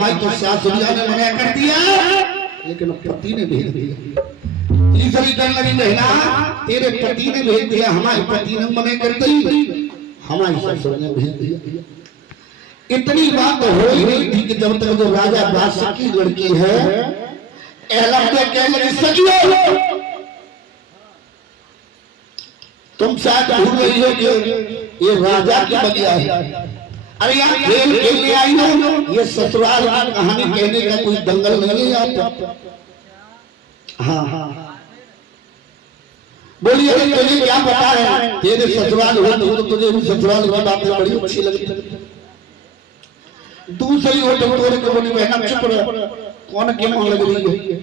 हमारी तो सासुरिया ने मना कर दिया, लेकिन पति ने भेज दिया। तीसरी कहने लगी बहना तेरे पति ने भेज दिया, हमारे पति ने मना कर दी, हमारी ससुर ने भेज दिया। इतनी बात हो ही नहीं थी कि जब तक जो राजा बादशाह की लड़की है एहलम कहने लगी सखियो तुम शायद भूल रही हो कि ये राजा की बगिया है। अरे यार खेल खेलने आई हो, ये ससुराल की कहानी कहने का कोई दंगल नहीं है आपका। हाँ हाँ बोलिए तुझे क्या पता है, तेरे ससुराल हो तो तुझे भी ससुराल की बातें बड़ी अच्छी लगती। दूसरी हो टोरे के बोली बहना चुप रहो, कौन क्या मन लग रही है।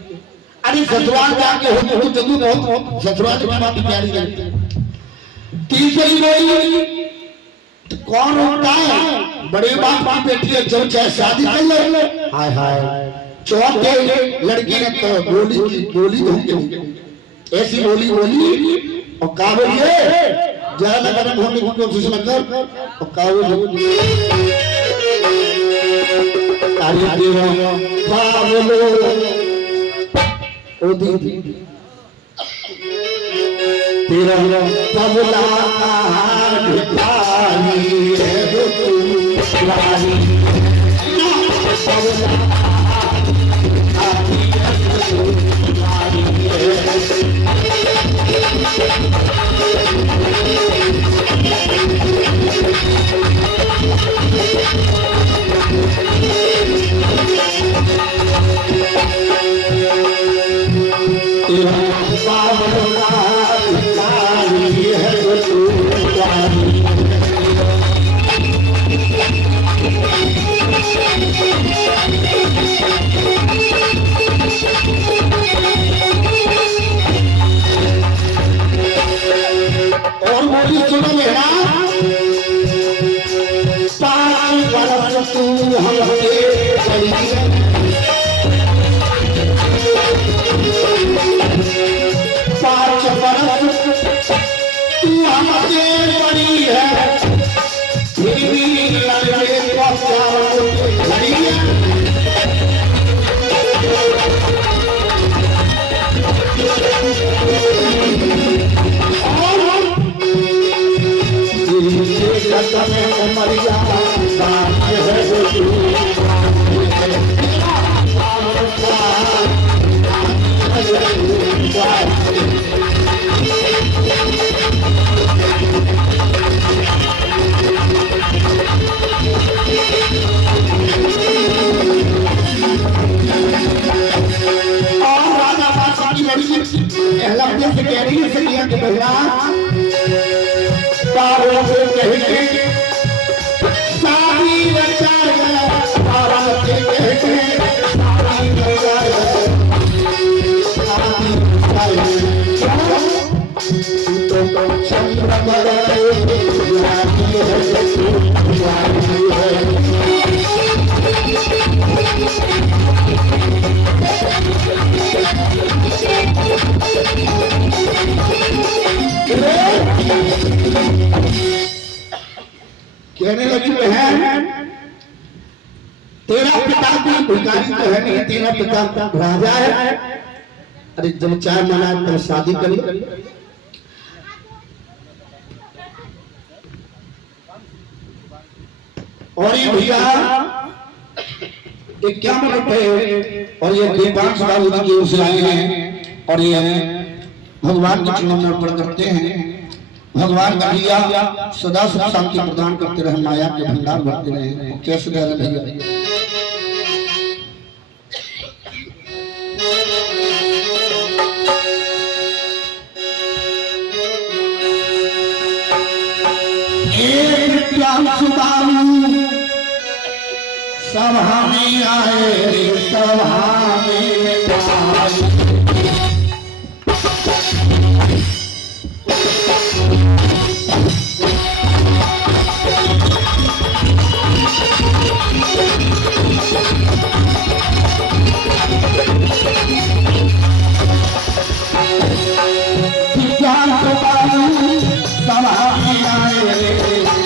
अरे ससुराल जाके हो तो जरूर बहुत ससुराल की बात प्यारी लगती है। तीसरी बोली तो कौन होता है, बड़े बाप की बेटी है, जब चाहे शादी कर ले। हाय हाय चौथे लड़की ने तो बोली की बोली होगी, ऐसी बोली बोली और का बोलिए ज्यादा गर्म होने की कोशिश न कर और का बोली ओ दीदी तेरा पवला भिखारी है वो तू रानी पवला भिखारी है वो तू रानी तेरा पवला और बोली सुनो मेरा 5 वर्ष तू हमसे बड़ी है, 5 वर्ष तू हमसे बड़ी है, फिर भी लड़के को प्यार खड़ी है। कहने लगी बहन तेरा पिता कोई भिखारी तो है नहीं, तेरा पिता राजा है। अरे जब चाय मना तब शादी करी। और ये भैया ये क्या मतलब है, और ये देवांश बाबू जी के उसे आए हैं और ये भगवान के चरणों में अर्पण करते हैं। भगवान का भैया सदा सुख शांति प्रदान करते रहे, माया के भंडार भरते रहे। कैसे गए भैया सभा में आए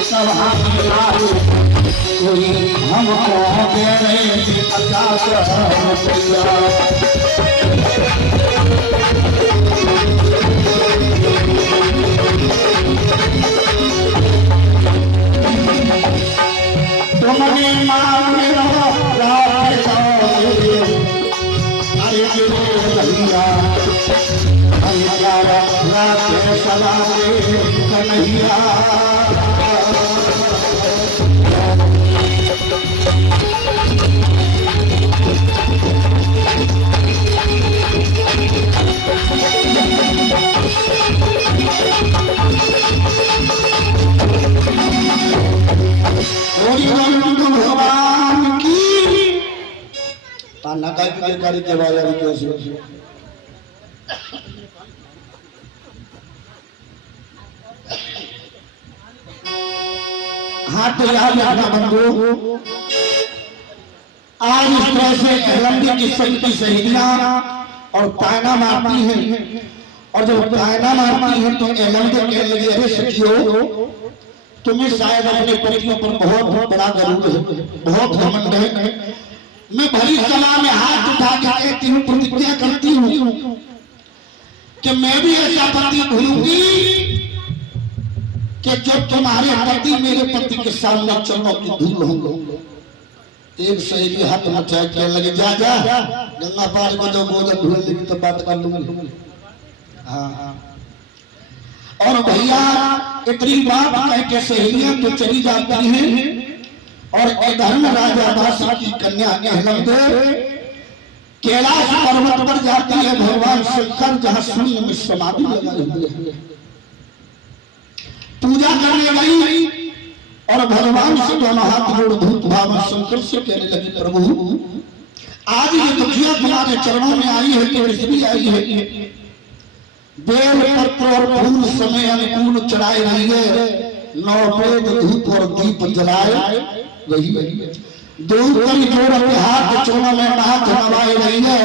सभा में कोई हमको दे तुमने मांगे कन्हैया भगवान की ताना का गिरकारी के बारे में कैसे हाथ तो याद रखना बंधु, आज इस तरह से अहलमदी की सबकी सहेलियां और ताना मारती हैं, और जब ताना मारती हैं तो अहलमदी कहने लगी अरे सखियो तुम्हें शायद अपने पतियों पर बहुत बड़ा गर्व है, बहुत घमंड है। मैं भली सलाह में हाथ उठा के कहती हूँ, प्रतिज्ञा करती हूँ कि मैं भी ऐसा पति ढूंढूंगी कि जब तुम्हारे पति मेरे पति के सामने चरणों की धूल होंगे। एक सहेली हाथ मचा के लगे जा जा गंगा पार को जो गोदन धुल लेगी तो बात कर लूंगी। हाँ और भैया इतनी बात कह के सहेलियां तो चली जाती हैं और अधर्म राजा दासी की कन्या अहलमदे कैलाश पर्वत पर जाती है। भगवान शंकर जहाँ शून्य में समाधि लगाए हुए हैं, पूजा करने गई और भगवान से दोनों हाथ जोड़ भूत भाव शंकर से कहने लगी प्रभु आज ये दुखिया तुम्हारे चरणों में आई है कि भी आई है। बेल पत्र और फूल समय अनुकूल चढ़ाए रही है, नौ वेद धूप और दीप जलाए रही है, दूध करी जोड़ के हाथ चरणों में हाथ नवाए रही है,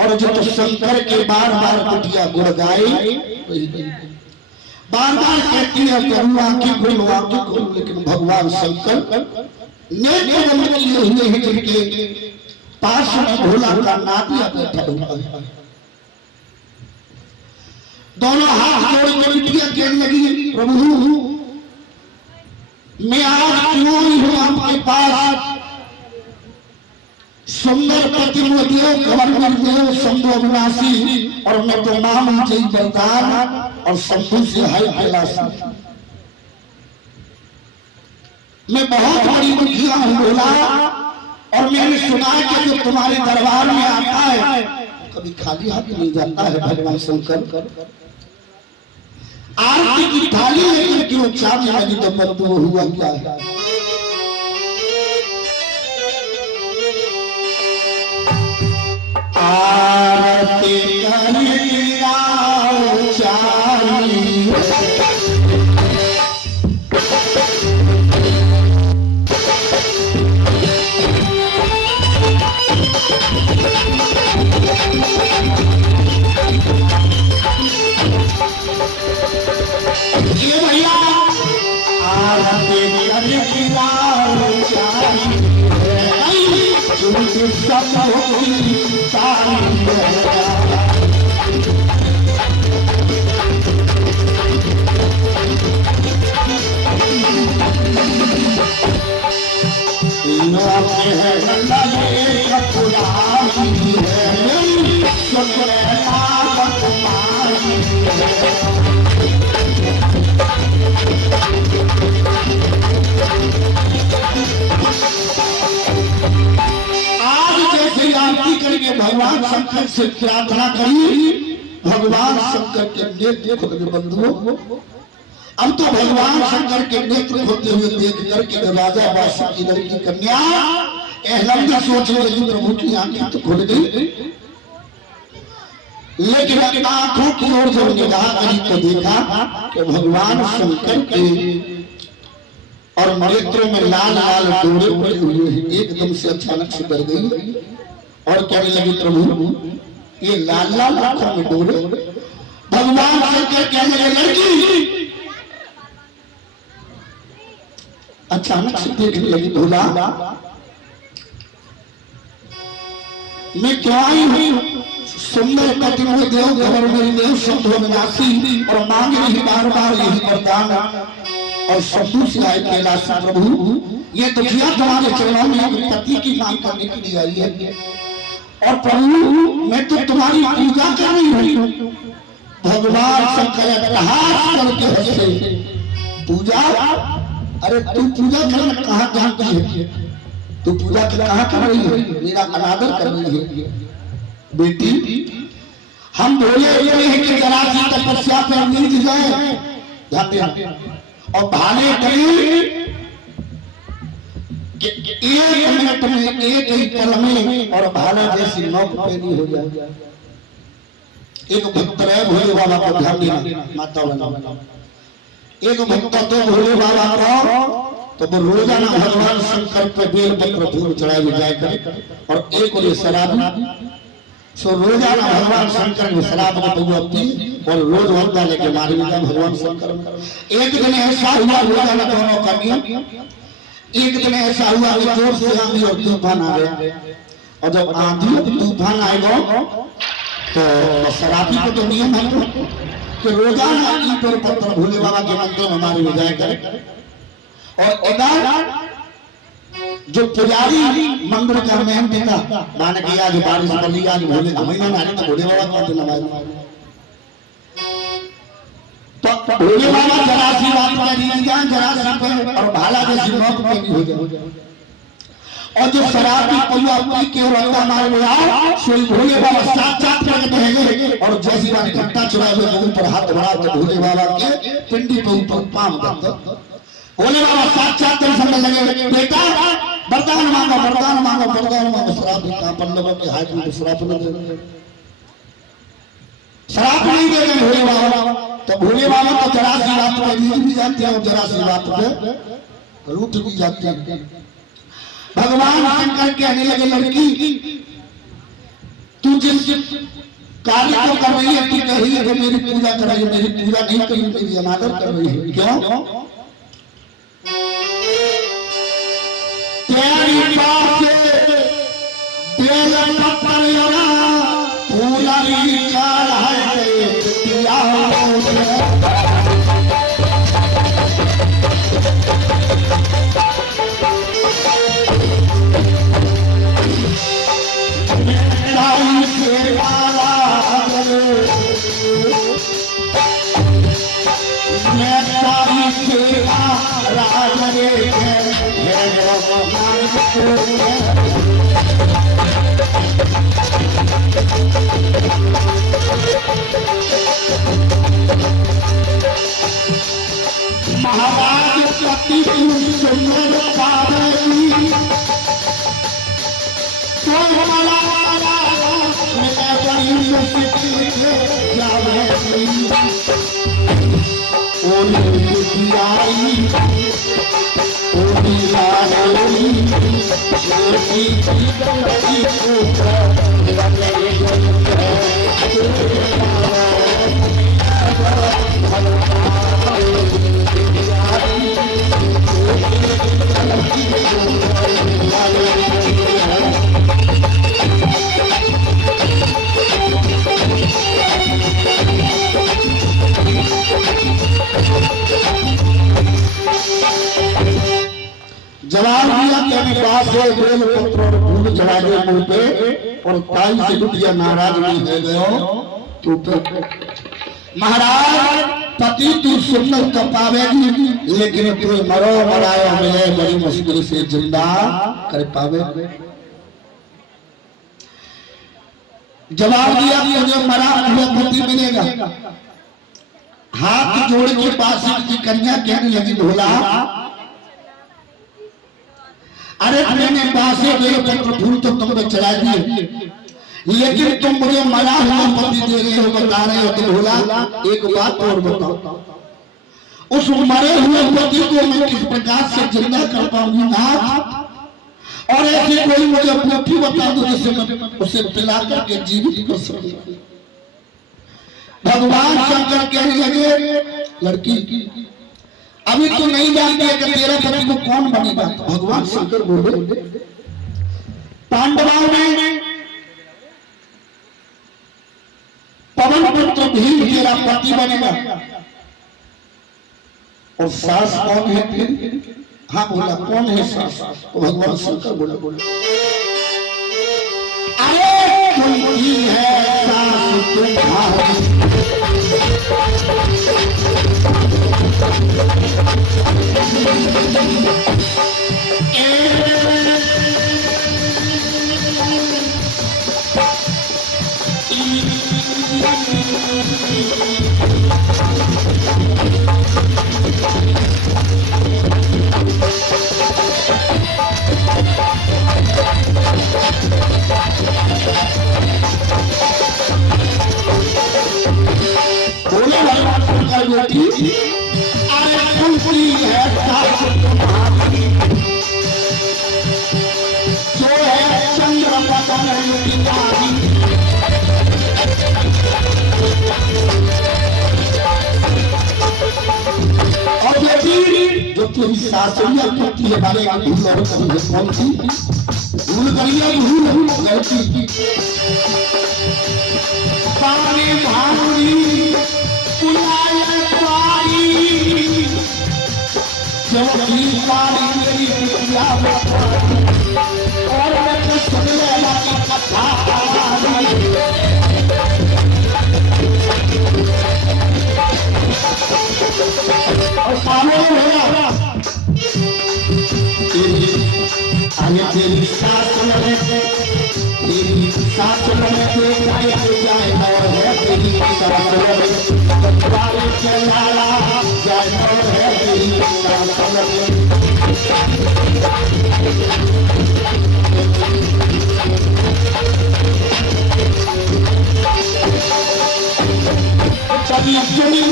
और जो तो शंकर के बार बार कुटिया गुड़ गाए रही है। बार बार कहती है करूँ आंखें खोल आंखें खोल, लेकिन भगवान शंकर नेत्र बंद किए हुए हैं, जिनके पास में भोला का नादिया बैठा हुआ है। दोनों हाथ जोड़ के बिटिया कहने लगी प्रभु मैं आज क्यों ही हूं आपके पास, सुंदर प्रतिमूर्ति गवर्नर देव शंभु अविनाशी, और मैं तो नाम जय बलदान और शंभु से हाय कैलाशी। मैं बहुत बड़ी दुखिया हूं बोला, और मैंने सुना कि जो तुम्हारे दरबार में आता है कभी खाली हाथ नहीं जाता है। भगवान शंकर आरती की थाली लेकर क्यों चाबी लगी तो बदबू हुआ क्या है। आरती करिया चाली ये भैया आरती करिया चाली चुनके सब होगी तारी है लगे कपुरानी है सुकरेला बकुमारी आरती करके भगवान शंकर से प्रार्थना करी। भगवान शंकर के नेत्र खोले बंधुओं, अब तो भगवान शंकर के नेत्र खोलते हुए देख करके राजा बादशाह की लड़की कन्या अहलमदी सोचने लगी प्रभु की आंखें तो खुल गई, लेकिन आंखों की ओर जब निगाह करी तो देखा कि भगवान शंकर के और नेत्रों में लाल लाल डोरे पड़े हुए हैं। एकदम से अचानक से डर गई और कहने लगी प्रभु ये लाल लाल आंखों में डोरे। भगवान शंकर कहने लगे लड़की अचानक से देखने लगी भोला मैं क्यों हूँ सुंदर पति हुए देव खबर मेरी देव शब्द विनाशी और मांग रही बार बार यही वरदान और शब्दों से आए कैलाश प्रभु ये दुखिया तुम्हारे चरणों में अपने पति की मांग करने के लिए आई है और प्रभु मैं तो तुम्हारी पूजा कर रही हूँ। भगवान शंकर हाथ करके हंसे पूजा अरे तू पूजा करना कहाँ जानती है तू पूजा कहाँ कर रही है मेरा अनादर कर रही है बेटी हम बोले ये है कि जरा सी तपस्या पे नींद जाए जाते और भाले करें एक मिनट में एक ही पल में और भाला जैसी नौक पैदी हो जाए। एक भक्त है भोले बाबा को ध्यान देना माता वाला एक भक्त तो भोले बाबा को तो वो रोजाना भगवान शंकर पे बेल पत्र फूल चढ़ाए जाए करे और एक और शराब सो रोजाना भगवान शंकर को शराब का पहुआ पी और रोज वंदा लेके मारे भगवान शंकर। एक दिन ऐसा हुआ रोजाना दोनों का नियम एक दिन ऐसा हुआ कि जोर से आंधी और तूफान आ गया और जब आंधी और तूफान आएगा तो शराबी को तो नियम है कि रोजाना ईंट और पत्थर भोले बाबा के मंदिर में हमारे में जाया करे और इधर जो पुजारी मंदिर का मेहन देता मान के आज बारिश पड़ी आज भोले महीना में तो भोले बाबा का दिन नमाज तो भोले बाबा जरा सी बात कर जरा सा पे और भाला जैसी मौत पैदी हो जाए और जो शराबी पौआ पी के और अंधा मार गया सो भोले बाबा साक्षात प्रकट है और जैसी बात कट्टा चुराए हुए ऊपर हाथ बढ़ा के भोले बाबा के पिंडी के ऊपर पाम करते भोले बाबा साक्षात दर्शन लगे बेटा वरदान मांगो वरदान मांगो वरदान मांगो शराबी का पल्लव के हाथ में शराब न दे शराब नहीं देंगे भोले बाबा तो भोले बाबा तो जरा सी बात पे भी जाते हैं और जरा सी बात पे रूठ भी जाते हैं। भगवान शंकर कहने लगे लड़की तू जिस कार्य को कर रही है तू कह रही है कि मेरी पूजा कर रही है मेरी पूजा नहीं कर रही मेरी अनादर कर रही है क्यों तेरी पास बेल पत्थर यरा फूलरी चढ़ाए दिया महाराज पति सुंदर पावेली कोई हमारा मेरा बड़ी मुश्किल जावेली ओली आई ओली आई छोटी की जवाब दिया कि मेरे पास है बेल पत्र और फूल चढ़ा दे मुंह पे और ताई से दुखिया नाराज नहीं है गयो तो महाराज पति तू सुंदर कर पावेगी लेकिन तू मरो मरायो मिले बड़ी मुश्किल से जिंदा कर पावे। जवाब दिया कि मुझे मरा हुआ पति मिलेगा। हाथ जोड़ के पास की कन्या कहने लगी भोला अरे मैंने पासे बेल पत्र फूल तो तुमने चढ़ा दिए लेकिन तुम मुझे मरा हुआ पति दे रहे हो बता रहे हो तो भोला एक बात और बताओ उस मरे हुए पति को मैं किस प्रकार से जिंदा कर पाऊंगी नाथ और ऐसे कोई मुझे पोथी बता दो जिससे मैं उसे पिला करके जीवित कर सकूं। भगवान शंकर कहने लगे लड़की अभी तो नहीं जानती है कि तेरा पति को कौन बनेगा। भगवान शंकर बोले पांडवों में बनेगा, पति बनेगा। और सास कौन है फिर? हाँ बोला, कौन है सास? तो भगवान शंकर बोला अरे कोई है सास तुम्हारी, बेटी अरे कुंती है सास तुम्हारी, जो है चंद्र बदन लुटियारी। और बेटी जो तेरी सासुरिया करती है बारे में भूल और कभी है कौन सी भूल करिए भूल लड़की पानी भावनी मेरी बिटिया और मैं तो सुनने वाली कथा और सामने मेरा आगे तेरी सास में जाए और है तेरी सास चला जाए और है तेरी सास चली चली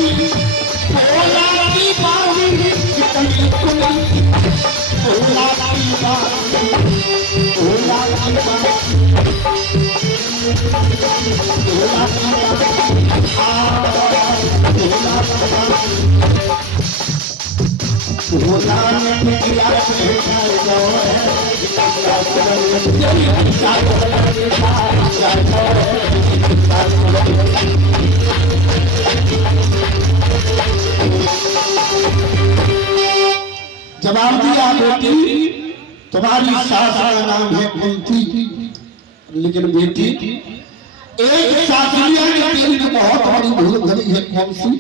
भोला की बारी चली चली भोला की बारी भोला की बारी भोला की बारी भोला ने किया जवाब दिया बेटी तुम्हारी सास का नाम है कुंती, लेकिन बेटी एक सासुरिया ने तेरी बहुत बड़ी भूल करी है। कौन सी?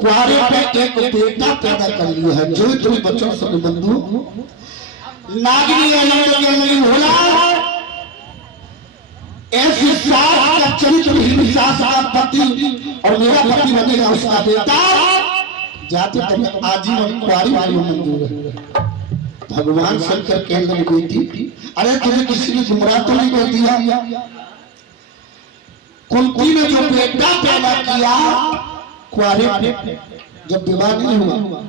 कुआरे पे एक बेटा पैदा कर लिया है जो तुम बच्चों से बंधु नागिनी नहीं होला। ऐसी सास का चरित्रहीन सास का पति और मेरा पति बनेगा उसका बेटा जाते तक आजीवन कुआरी वाली मंजूर है। भगवान शंकर के अंदर बेटी अरे तुझे किसी ने गुमराह तो नहीं कर दिया? कुंती ने जो बेटा पैदा किया कुआरे जब विवाह नहीं हुआ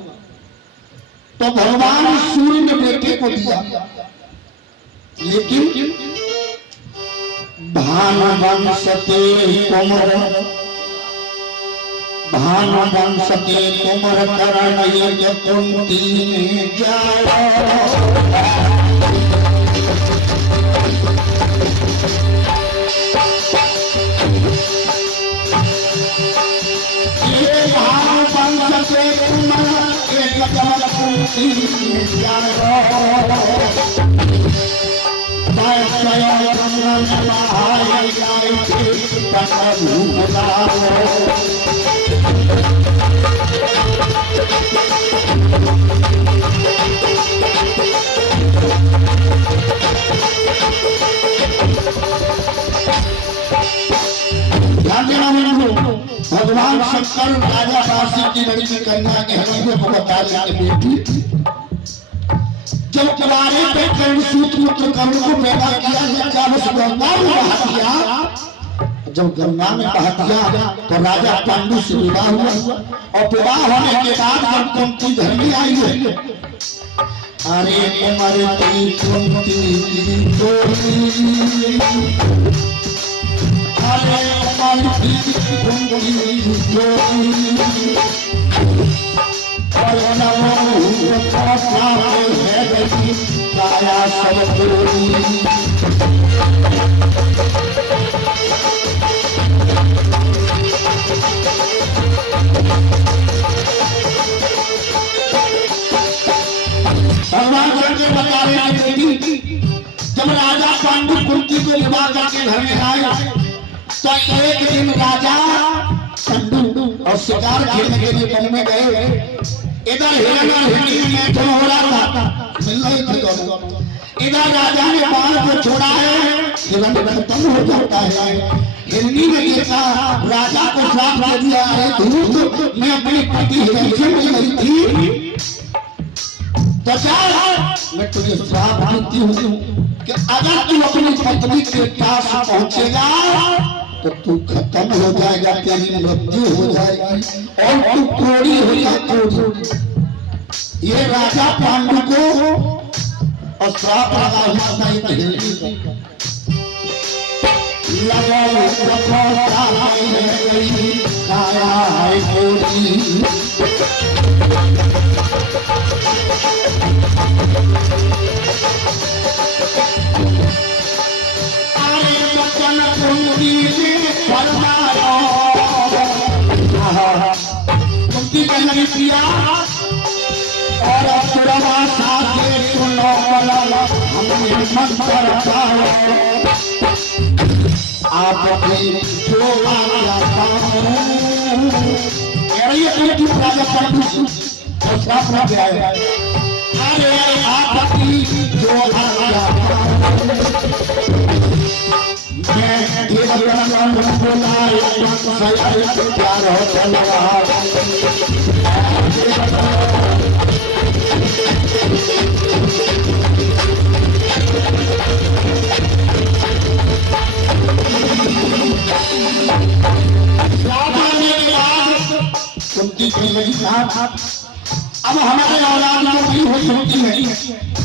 तो भगवान सूर्य ने बेटे को दिया, लेकिन भानुवंशते कोमर भानुवंशते कोमर करण यज्ञ कुंती में जाओ। ये भानुवंशते कोमर यज्ञ कुंती में जाओ। भगवान शंकर राजा काशी की लड़की कन्या के हृदय को बता बेटी जब कुमारे पे सूत्र पुत्र कर्ण को पैदा किया जब उस गंगा में बहा दिया, जब गंगा में बहा दिया तो राजा पांडु से विवाह हुआ और विवाह होने के बाद जब कुंती घर में आई है अरे कुंती कुंती जोड़ी अरे कुंती कुंती जोड़ी काया सब जब राजा पांडु कुंती को विवाह करके घर में आए तो एक दिन राजा पांडु और शिकार खेलने के लिए वन में गए। इधर हिरण और हिरनी में मैथुन हो रहा था, मिल रहे थे दोनों। इधर राजा ने बाण को छोड़ा है, हिरण खत्म हो जाता है। हिरनी ने देखा, राजा को श्राप दे दिया है, धूप मैं अपनी पति हिरण से मिल गई थी तो चल मैं तुझे श्राप देती हूँ कि अगर तू अपनी पत्नी के पास पहुंचेगा तो तू खत्म हो जाएगा, तेरी मृत्यु हो जाएगी और तू कोड़ी हो जाएगी। ये राजा पांडु को और श्राप लगा हुआ था एक हिरनी का। कुंती कहने किया और सुरमा साथे सुनो हमें मंत्र रखाओ आप अपनी जो कुंती राजा पांडु और श्राप न गया। अरे आप अपनी जो मैं देवगण बोलाए सही प्यार हो चला कुंती की लगी साहब अब हमारे औलाद को भी हो सकती है,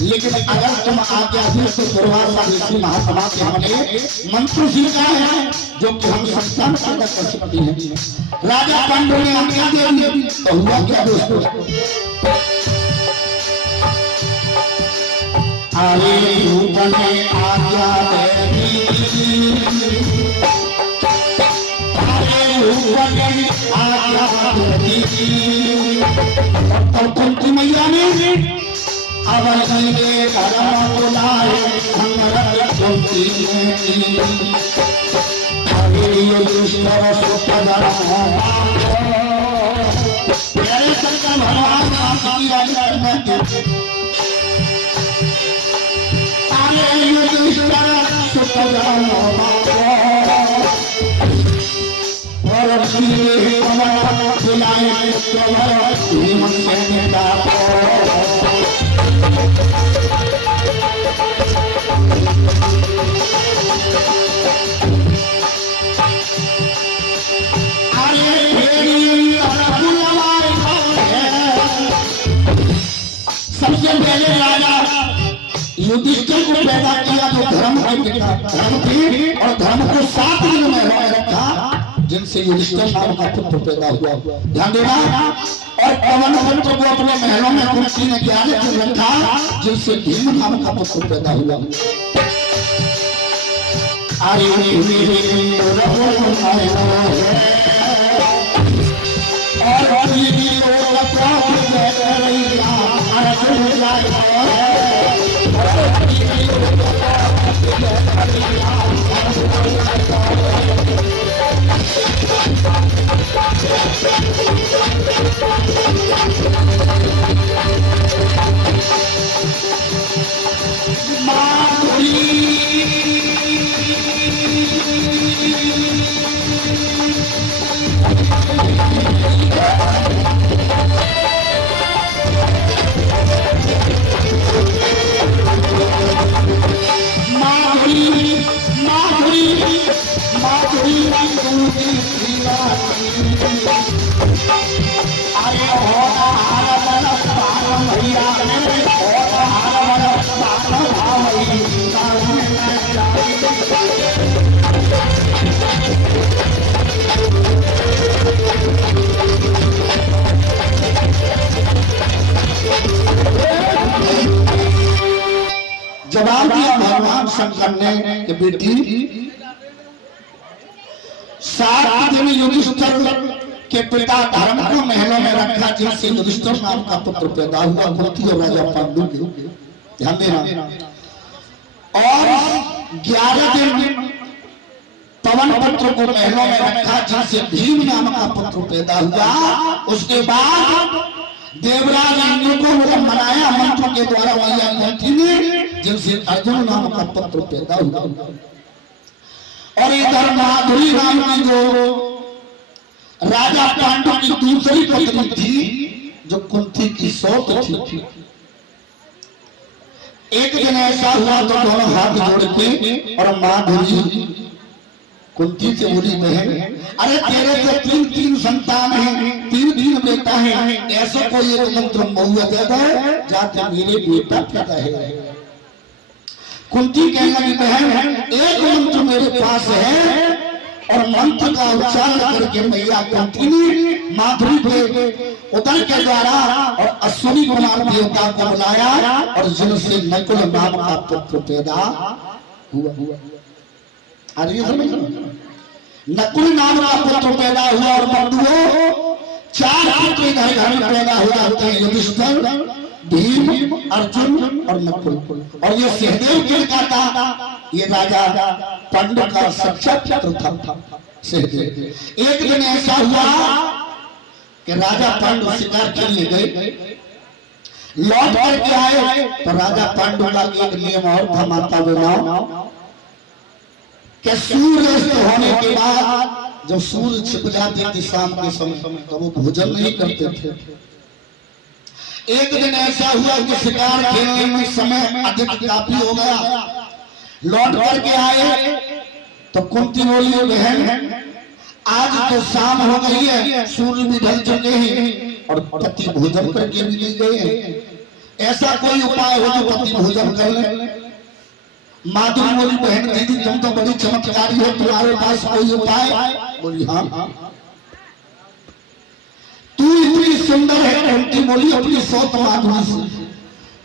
लेकिन अगर तुम आज्ञा दो तो दुर्वासा ऋषि महात्मा के हमने मंत्र सीखा है जो कि हम संतान पैदा कर सकते हैं। राजा पांडु ने आज्ञा दे दी तो हुआ क्या दोस्तों, आगे रूप ने आज्ञा दे दी, आगे रूप ने आज्ञा दे दी और कुंती मैया ने अवश्य धर्म बुलाए संगत कुंती ने अरे ईश्वर सुपदर मेरे शंकर भगवान आपकी आज्ञा में अरे ईश्वर सुपदर और श्री कमल बुलाए तो मन से सबसे पहले राजा युधिष्ठिर को पैदा किया जो धर्म थी और धर्म को 7 दिन में रखा जिनसे युधिष्ठिर नाम का पुत्र पैदा हुआ। ध्यान देना। और पवन पुत्र को अपने महलों में कुंती ने ज्ञान रखा जिनसे भीम नाम का पुत्र पैदा हुआ। जवाब दिया भगवान शंकर ने कि बेटी 7 दिन युधिष्ठिर के पिता धर्म को महलों में रखा जिससे युधिष्ठिर नाम का पुत्र पैदा हुआ कुंती और राजा पांडु के। ध्यान देना। और 11 दिन पवन पुत्र को महलों में रखा, जिससे भीम नाम का पुत्र पैदा हुआ। उसके बाद देवराज इंद्र को मनाया मंत्र के द्वारा मैया कुंती ने, जिनसे अर्जुन नाम का पुत्र पैदा हुआ। और इधर माधुरी नाम की जो राजा पांडु की दूसरी पत्नी थी, जो कुंती की सौत थी, एक दिन ऐसा हुआ तो दोनों हाथ जोड़ के और माधुरी कुंती से बोली, बहन अरे तेरे तो तीन संतान हैं, तीन बेटा है, ऐसा कोई एक मंत्र महुआ दे दो जाते मेरे बेटा पैदा है। कुंती कहने लगी, बहन एक मंत्र मेरे पास है, और मंत्र का उच्चारण करके मैया कुंती ने माधुरी के उदर के द्वारा और अश्विनी कुमार देवता को बुलाया, और जिनसे नकुल नाम का पुत्र पैदा हुआ। नकुल नाम का पुत्र पैदा हुआ। और बंधुओं 4 पुत्र घर में पैदा हो जाते हैं, युधिष्ठिर, भीम, अर्जुन और नकुल। और ये सहदेव किनका था? ये राजा पांडु का सच्चा पुत्र था सहदेव। एक दिन ऐसा हुआ कि राजा पांडु शिकार खेलने गए, लौट करके आए तो राजा पांडु का एक नियम और था, माता बहनों, कि सूर्यास्त होने के बाद जब सूर्य छिप जाते थे शाम के समय, तो वो भोजन नहीं करते थे। एक दिन ऐसा हुआ कि शिकार खेलने में समय अधिक काफी हो गया, लौट करके आए तो कुंती बोली, बहन आज तो शाम हो गई है, सूर्य भी ढल चुके हैं और पति भोजन करके भी ले गए हैं, ऐसा कोई उपाय हो जो पति भोजन कर ले। माधुरी बोली, बहन दीदी तुम तो बड़ी चमत्कारी हो, तुम्हारे पास कोई उपाय? बोली हाँ, तू इतनी सुंदर है। कुंती बोली अपनी सौत माधुरी से,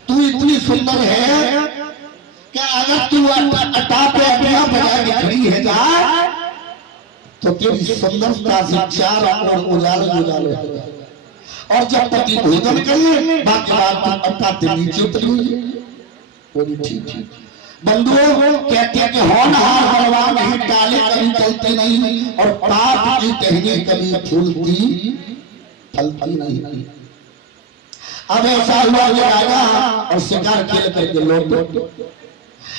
तू इतनी सुंदर है कि अगर तू अटा पे अपना बजा के खड़ी है जा, तो तेरी सुंदरता से चारों ओर उजाले उजाले हो। और जब पति भोजन करे बाकी बात अटा ते नीचे उतरी हुई। बोली ठीक। बंधुओं कहते हैं कि होनहार बलवान ही डाले कभी टलते नहीं, और पाप की टहनी कभी फूलती फलती नहीं। अब ऐसा हुआ कि राजा और शिकार खेल करके लौटे।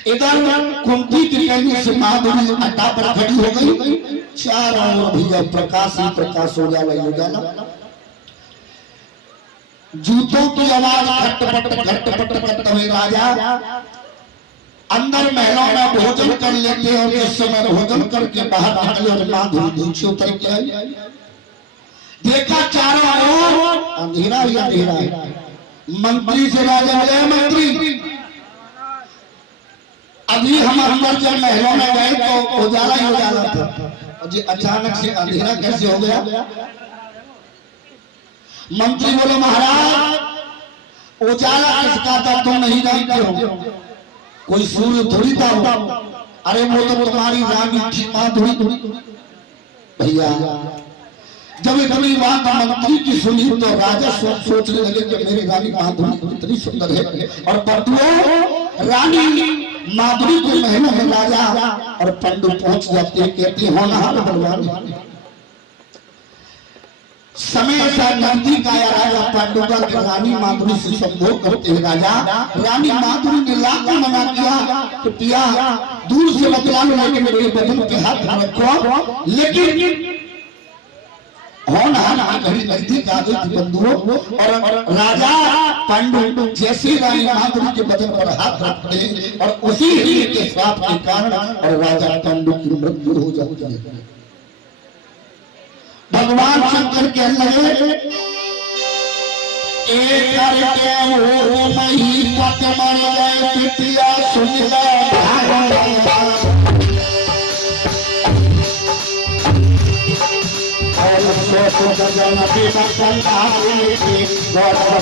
इधर कुंती की कहने से माधुरी अड्डा पर खड़ी हो गई, चारों ओर भैया प्रकाश ही प्रकाश हो जाला। जूतों की आवाज घटपट करते हुए राजा अंदर महलों में भोजन कर लेते हैं, और इस समय भोजन करके बाहर निकले और माधुरी नीचे उतर के आई। देखा चारों ओर अंधेरा ही अंधेरा है। मंत्री से राजा बोले, मंत्री अभी हम अंदर जब महलों में गए तो उजाला ही उजाला था, और जी अचानक से अंधेरा कैसे हो गया? मंत्री बोले, महाराज उजाला किसका था तुम नहीं जानते हो, कोई सूर्य थोड़ी था वो। अरे वो तो तुम्हारी रानी थी माधुरी। भैया जब इतनी बात मंत्री की सुनी तो राजा सोचने लगे कि मेरी रानी माधुरी इतनी सुंदर है। और बंधुओं रानी माधुरी के महल में राजा और पांडु पहुंच जाते, कहते होनहार बलवान। समय ऐसा नजदीक आया, राजा पांडु का रानी माधुरी से संभोग करते हैं। राजा रानी माधुरी ने लाख मना किया कि पिया दूर से बतला लो, लेकिन मेरे बदन के हाथ में रखो। लेकिन होनहार घड़ी नजदीक आ गई थी बंधुओं, और राजा पांडु जैसे रानी माधुरी के बदन पर हाथ रखते और उसी के श्राप के कारण और राजा पांडु की मृत्यु हो जाती है। भगवान शंकर कहने लगे, एक करके वो मही पत मर गए पिटिया सुन ले और सो जन की मक्खन आए थे गौरव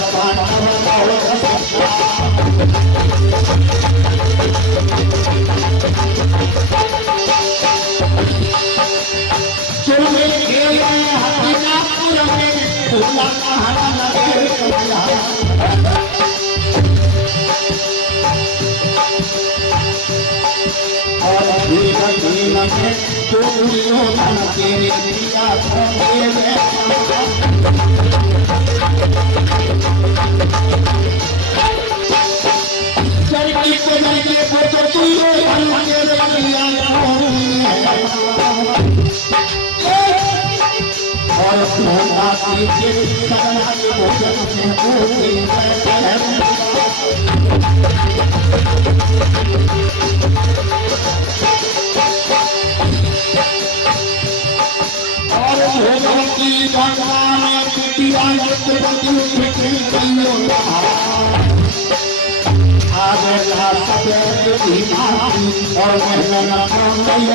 और एक दिन में तूरियो मन तेरे दिया मेरे चरकी को लगे वो तो तूरियो मन तेरे दिया और सोना के सना के भोजन में होते और भोजन की गंगा में पिटिया के आगे ला सबे की और मेहनत नहीं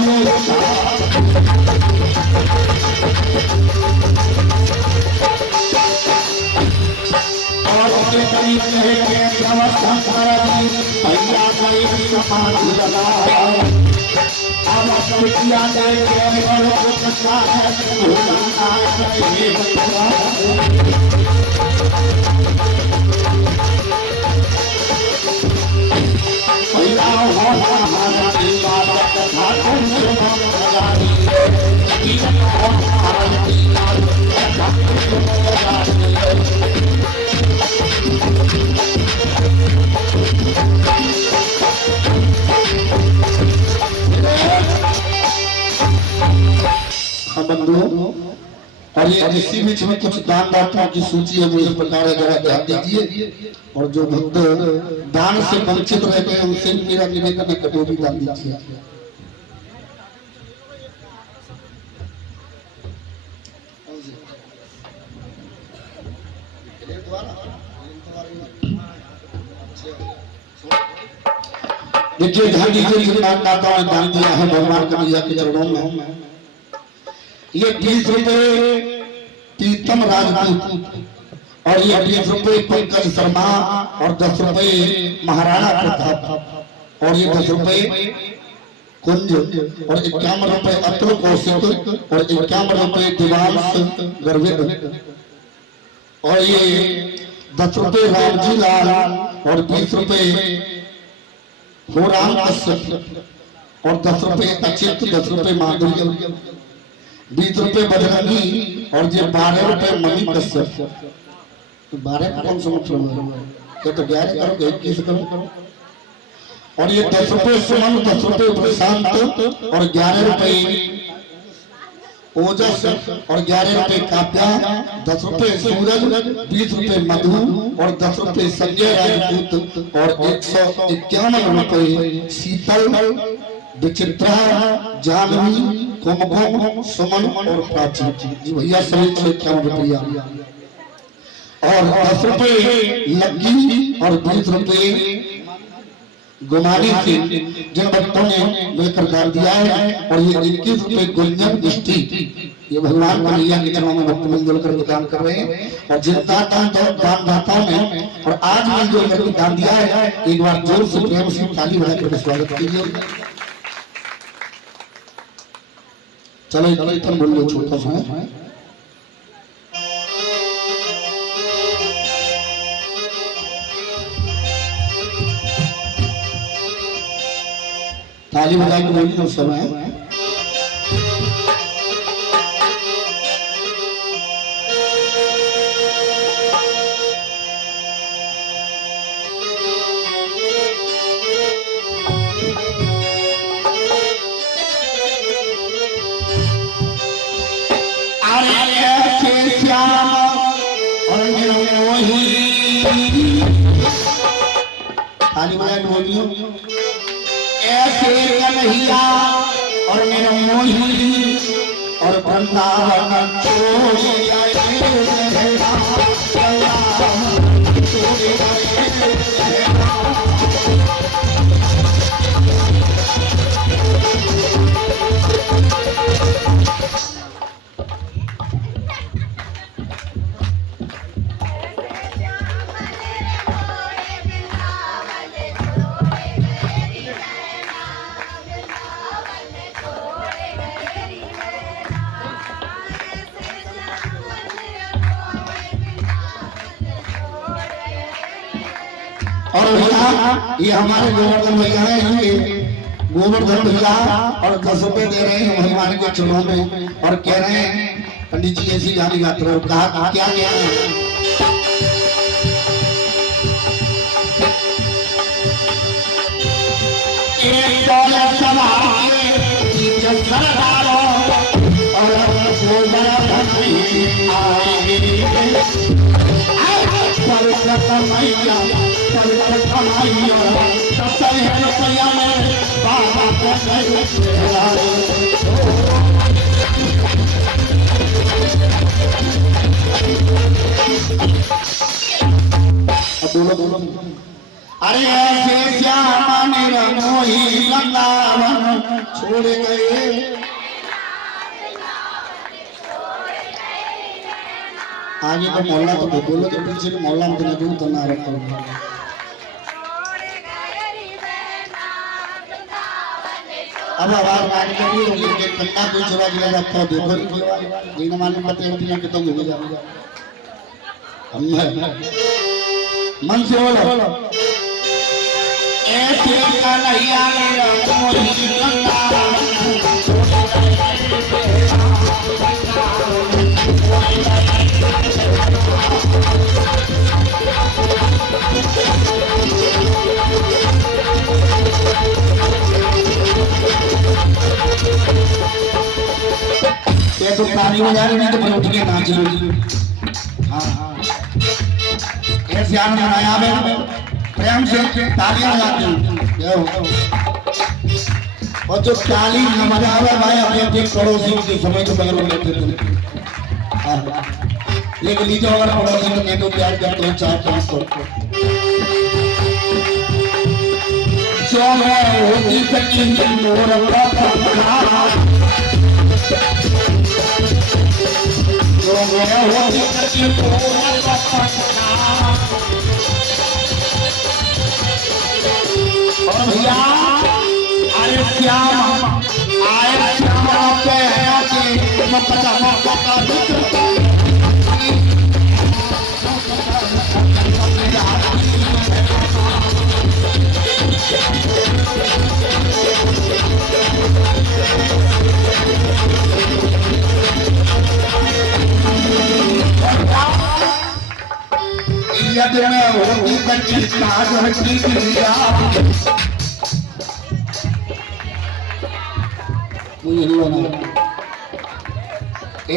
और के करीब है के व्यवस्था कराई भैया गई समाधि लगा अब पिटिया दे के और कुछा है भूलना ये भैया हो हमारा इबादत ठाकुर से भगवानी की हो हमारा इबादत ठाकुर से भगवानी बंधुओं और ये इसी बीच में कुछ दानदाताओं की सूची है वो इस प्रकार है, जरा ध्यान दीजिए। और जो भक्त दान से वंचित रहते हैं उनसे मेरा निवेदन है कटोरी दान दीजिए। देखिए ध्यान दीजिए जिन दानदाताओं ने दान दिया है भगवान कन्हैया के चरणों में ये 20 रुपए प्रीतम राजपूत और ये 20 रुपए पंकज शर्मा और 10 रुपए महाराणा प्रताप और ये 10 रुपए कुंज और 51 रुपए अतुल कौशिक और 51 रुपए दिवांश गर्वित और ये 10 रुपए रामजी लाल और 20 रुपए होराम कश्यप और 10 रुपए अचित 10 रुपए माधुर्य 20 रुपए बजरंगी और ये 12 रुपए मणि कश्यप तो 12 कौन सा मतलब है ये तो 11 करो 21 करो और ये 10 रुपए सुमन 10 रुपए प्रशांत और 11 रुपए ओजस और 11 रुपए काव्या 10 रुपए सूरज 20 रुपए मधु और 10 रुपए संजय राजपूत और 151 रुपए शीतल विचित्रा जानवी कुमकुम सुमन और प्राची जी भैया सभी 51 रुपया और 10 रुपए लग्गी और 20 रुपए गुमारी से जिन भक्तों ने मिलकर दान दिया है और ये 21 रुपए गुंजन दृष्टि ये भगवान कन्हैया के चरणों में भक्त मिलजुल कर दान कर रहे हैं और जिन दानदाताओं ने और आज मिलजुल कर दान दिया है एक बार जोर से प्रेम से ताली बजाकर स्वागत कीजिए। चलो कीर्तन बोलिए छोटा सा ताली बजा के बोलिए उस समय ताली बजा के बोलिए ऐसे कन्हैया और मेरा मोही और वृंदावन छोड़ जाए और भैया ये हमारे गोवर्धन भैया हैं गोवर्धन भैया और 10 रुपए दे रहे हैं हनुमान के चरणों में और कह रहे हैं पंडित जी ऐसी गाली गाते रहो। कहा क्या क्या एक दौलत समाए जब सरदारो और वो बड़ा भक्ति आए पर कमाइया सब है रुपया में बाबा को बोलो अरे ऐसे श्यामा मोही वृंदावन छोड़ गए। आगे तो मोहल्ला तो बोलो तो पीछे मोहल्ला में तो नहीं तो ना रखो। अब आवाज मार के नहीं ये कन्ना कोई चुरा लिया जाता है देखो दिन मान पते हैं कि तुम हो जाओगे हम मन से बोलो ऐसे कन्हैया मोही ये तो ताली बजा रहे हैं तो फिर उठ के नाच लो। हाँ ऐसे आनंद आया है प्रेम से तालियां बजाते हैं और जो ताली न बजावे भाई अपने अपने पड़ोसियों के समय तो बगल में लेते थे। लेकिन लीजिए अगर पड़ोसी को नहीं तो प्यार करते हैं 4-5 को जो है होती सच्ची मोर जो है होती सच्ची और भैया आए श्याम पे आके मक्का यद में होती बच्ची काज हट्टी किया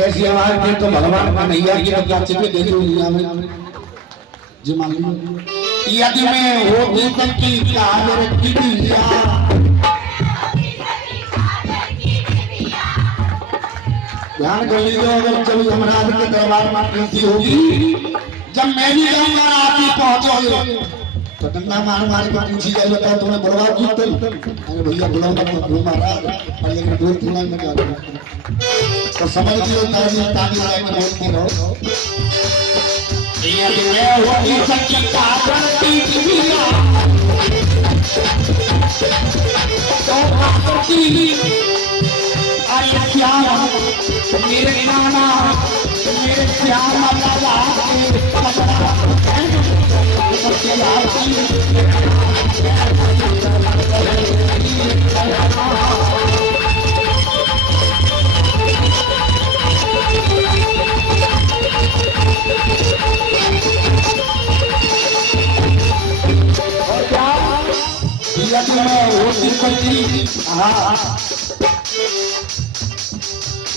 ऐसी आवाज में तो भगवान का नैया की क्या चीजें दे दो दुनिया में जी मालूम यद में होती बच्ची काज हट्टी किया ध्यान कर लीजिए अगर कभी यमराज के दरबार में कैसी होगी जब मैं भी जाऊंगा आप ही पहुंचोगे तो डंडा मार के पूछी जाए बताओ तुम्हें बुलवा क्यों अरे भैया बुलाओ तो मारा और लेकिन दूर थोड़ा में क्या तो समझ लियो ताली लगा के बोलते रहो ये मैं होगी सच्ची कागती दुनिया तो कागती अरे क्या मेरे नाना मेरे श्यामा दादा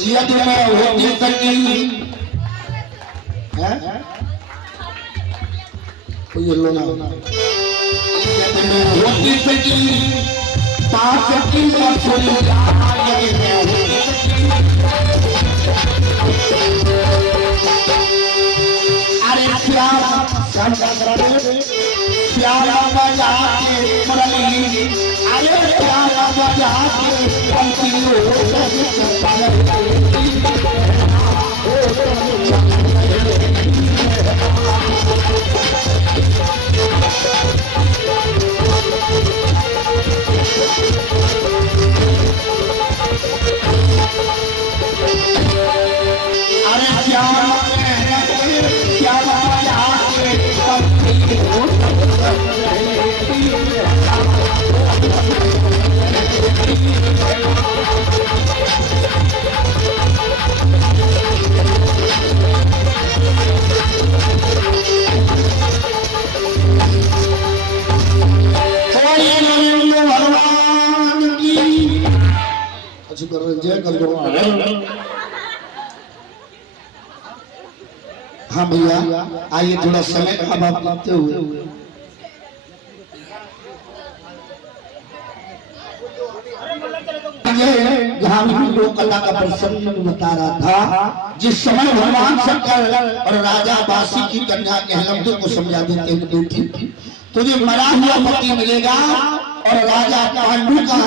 यदि मैं होती सकी लो ना यदि मैं होती सकी पाँच की यदि मैं होती अरे श्याम श्याम बजा के मुरली अरे श्याम बजा के पंक्ति अच्छी कर जय कर दो। हाँ भैया आइए थोड़ा समय का अभाव लेते हुए जहाँ लोक कला का प्रसंग बता रहा था, जिस समय भगवान शंकर और राजा बासी की कन्या कहलमदे को समझा देते हैं बेटी तुझे मरा हुआ पति मिलेगा और राजा पांडु का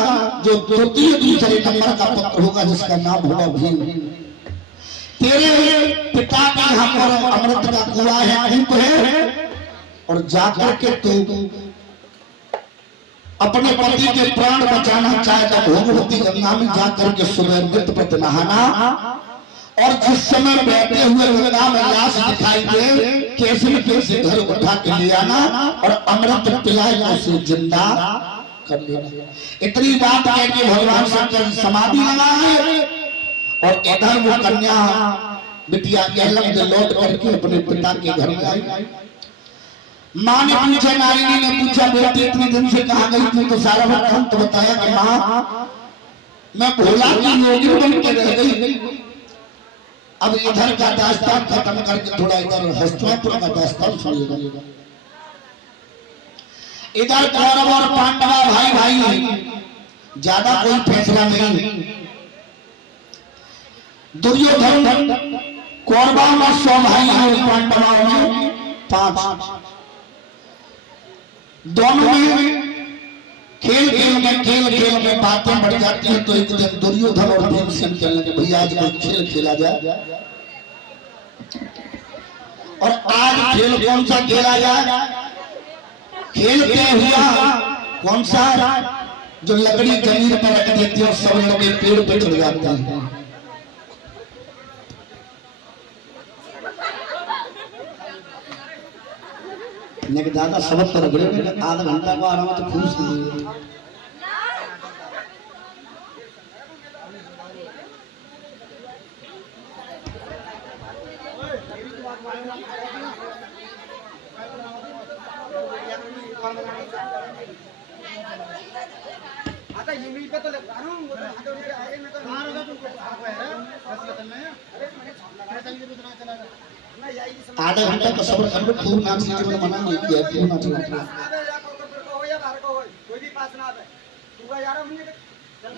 जो द्वितीय दूसरे नंबर का पुत्र होगा जिसका नाम होगा भीम। तेरे पिता के यहाँ पर अमृत का कुआं है कूप है और जाकर के तू अपने पति के प्राण बचाना चाहे तो भोगवती गंगा में जाकर के सुबह मृत पत नहाना और जिस समय बैठे हुए गंगा में लाश दिखाई दे कैसे कैसे घर उठा के ले आना और अमृत पिलाए उसे जिंदा कर लेना। इतनी बात कह के भगवान शंकर समाधि लगाए और इधर वो कन्या बिटिया कहलमदे लौट करके अपने पिता के घर में आई। माँ ने पूछा, नारिनी ने पूछा बेटी इतने दिन से कहाँ गई थी? तो सारा वक्त तो बताया कि माँ मैं भोला की योगी बन के रह गई। अब इधर का दास्तान खत्म करके थोड़ा इधर हस्तिनापुर का दास्तान सुनिएगा। इधर कौरव और पांडवा भाई भाई ज्यादा कोई फैसला नहीं। दुर्योधन कौरवों में 100 भाई और पांडवों में 5। दोनों में खेल खेल में बातें बढ़ जाती हैं। तो एक दिन दुर्योधन और भीमसेन कहने लगे भैया आज कोई खेल खेला जाए। और आज खेल कौन सा खेला जाए? खेल क्या हुआ कौन सा जो लकड़ी जमीन पर रख देती है और सब लोग पेड़ पे चढ़ जाते हैं। लेकिन ज्यादा सबक तो रगड़े आधा घंटा को आराम तो खुश नहीं। आता यूवी पे तो लगा रहा हूँ वो तो आगे में तो मार होगा तुमको है बस में अरे मैं चला आधा घंटा का सब्र कर लो। खूब नाम से मैंने मना नहीं किया क्यों ना चला हो या बाहर को हो कोई भी पास ना आवे तू यार हम चल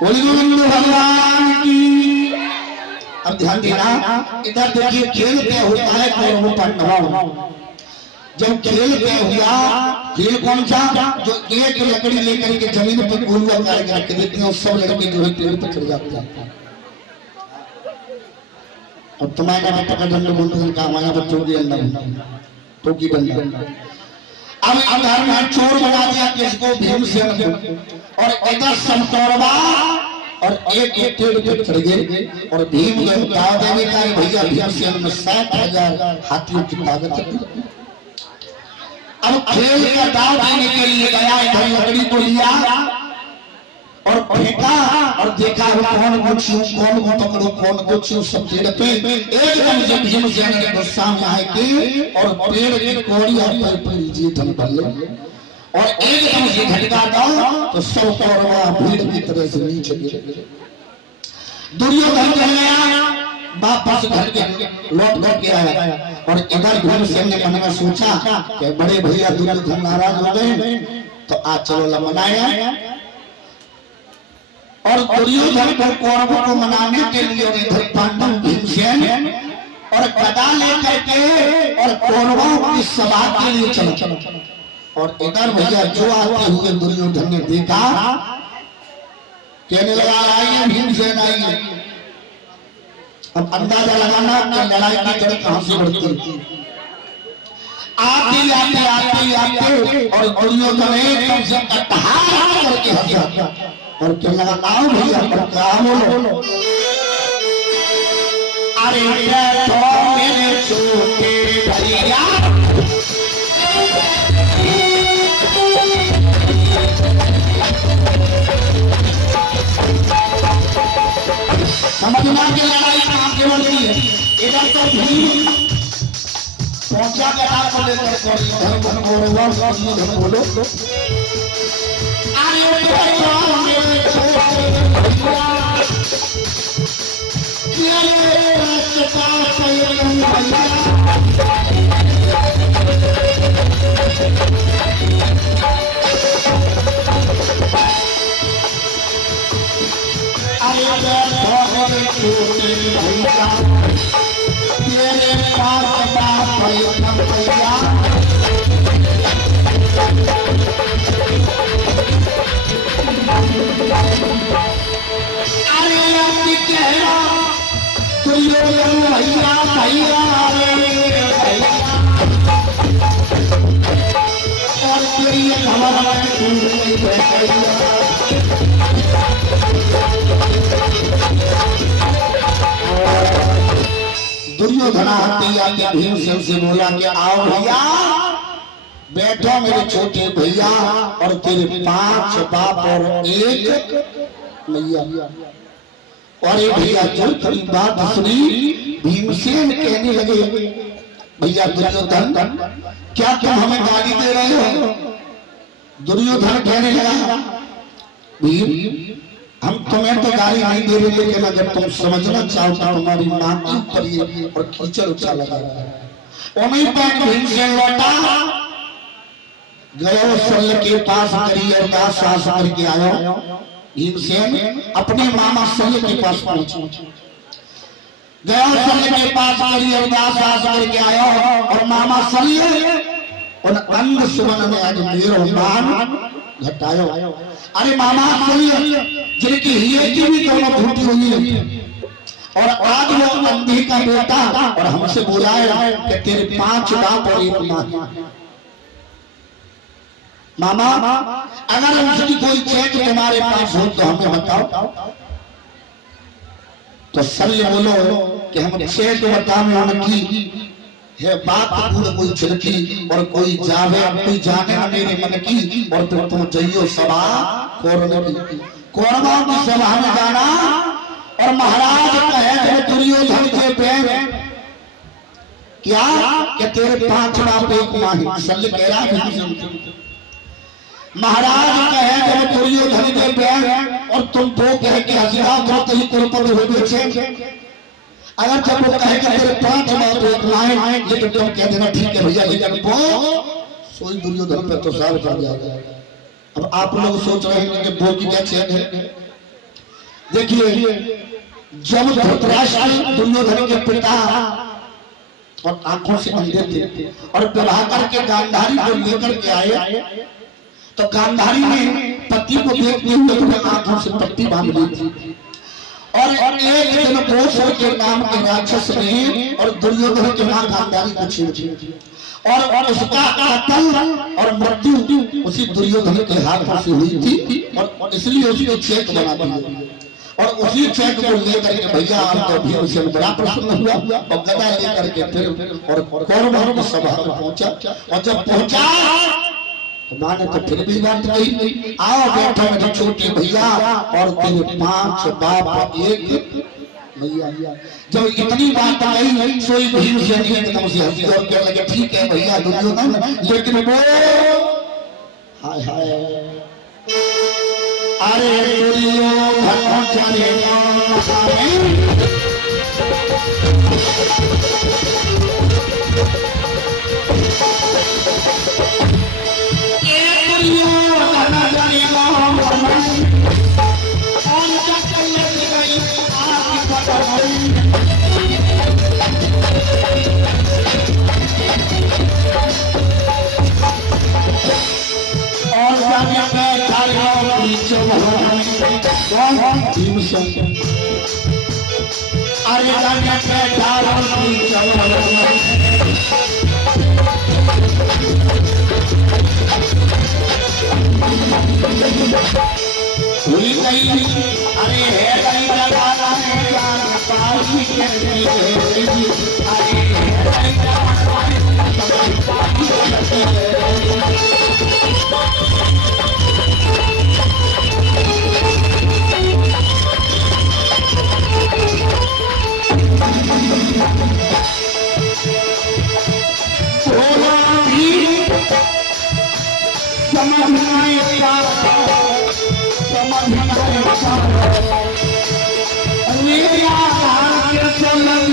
बोलो भगवान की। अब ध्यान देना इधर देखिए खेल क्या होता है कौरव पांडवों। जब खेल क्या हुआ खेल कौन सा जो एक लकड़ी लेकर के जमीन पर गोलुआ काट के रख देते हैं और सब लड़के जो है पेड़ पर चढ़ जाते हैं। अब तुम्हारा पकड़ दंड बोलते का हमारा बच्चों के अंदर तो की बन अब घर में चोर बना दिया किसको? भीमसेन को। और इधर सब कौरवा और एक पेड़ पे चढ़ गए और भीम गए दाव देने का भैया भीमसेन में 60,000 हाथियों की ताकत है। अब खेल का दाव देने के लिए गया इधर लकड़ी को लिया और फेंका और देखा कौन कौन पकड़ो कौन कुछ सब पेड़ पे एकदम जब भीमसेन के गुस्सा में आए के और पेड़ की कोड़ियां पर जी धन बल्ले और एकदम से झटका दो तो सब कौरवा भीड़ की तरह से नीचे गिरे। दुर्योधन कह गया वापस घर के लौट के आया और इधर भीमसेन ने मन में सोचा कि बड़े भैया दुर्योधन नाराज हो गए तो आज चलो मनाया। और दुर्योधन को कौरवों को मनाने के लिए इधर पांडव भीमसेन और गदा लेकर के और कौरवों की सभा के लिए चलो। और इधर भैया जो आते हुए दुर्योधन ने देखा कहने लगा आइए भीमसेन आइए। अब अंदाजा लगाना कि लड़ाई की जड़ कहां से बढ़ती। आते और दुर्योधन एकदम से अट्टहास करके हंसा और क्या लगा आओ भैया काम बोलो। अरे तो मेरे छोटे भैया समझना की लड़ाई कहां से बढ़ती है। इधर तो भीम पहुंच हत्या कथा को लेकर धर्म बोलो दुर्योधन हत्या भीमसेन से बोला कि आओ भैया बैठो मेरे छोटे भैया और तेरे 5 बाप और 1 मैया। और ये भैया जो थोड़ी बात सुनी भीमसेन कहने लगे भैया दुर्योधन क्या तुम हमें गाली दे रहे हो? दुर्योधन कहने लगा भीम हम तुम्हें तो गाली नहीं दे रहे लेकिन अगर तुम समझना चाहो तो तुम्हारी मां के ऊपर ये और कीचड़ उछा लगा रहा है। उन्हीं पर भीमसेन लौटा गयो शल्य के पास करी अरदास करके आयो। भीमसेन अपने मामा शल्य के पास पहुंचे गयो शल्य के पास करी अरदास करके आयो और मामा शल्य उन अंग सुमन में आज मेरो मान घटायो। अरे मामा शल्य जिनकी हीरे की भी दोनों फूटी हुई है और आज वो अंधी का बेटा और हमसे बुलाए कि तेरे 5 बाप और 1 मां। मामा अगर उसकी कोई चेक तुम्हारे पास हो तो हमें बताओ। तो शल्य बोलो कि हम चेक बताओ उनकी है बाप पूर्ण कोई छिड़की और कोई जावे कोई जाने न मेरे मन की और तुम जइयो सभा कौरवों की सभा में जाना और महाराज कहे दुर्योधन के पैर क्या कि तेरे 5 बाप 1 मां। शल्य कह रहा है महाराज कहे दुर्योधन के पैर और तुम तो कहे कि हसीना तो तेरी कुलपति हो बेचे। अगर जब वो कहे कि तेरे 5 बाप 1 मां लेकिन तुम कह देना ठीक है भैया लेकिन वो सोई दुर्योधन पे तो साल कर जाएगा। अब आप लोग सोच रहे हैं कि वो की क्या चेक है। देखिए जब धृतराष्ट्र दुर्योधन के पिता और आंखों से अंधे थे और विवाह करके गांधारी को लेकर के आए तो गांधारी ने पति को देखते हुए तो आंखों से पट्टी बांध ली थी और एक दिन भोसर के नाम के राक्षस ने और दुर्योधन के नाम गांधारी को छेड़ दिया और उसका कत्ल और मृत्यु उसी दुर्योधन के हाथों से हुई थी और इसलिए उसको चेक बना दिया और उसी चेक को लेकर के भैया तो भीमसेन बड़ा प्रसन्न हुआ और गदा लेकर के फिर और कौरवों की सभा में पहुंचा और जब पहुंचा माने तो फिर भी बात कही आओ बैठो मेरे छोटे भैया और तेरे 5 बाप 1 भैया। जब इतनी बात आई सोई भीमसेन एकदम से हंसी और कहने लगे ठीक है भैया दुर्योधन लेकिन वो हाय हाय अरे दुर्योधन चले अरे समझनाए मेरे आधार के समझ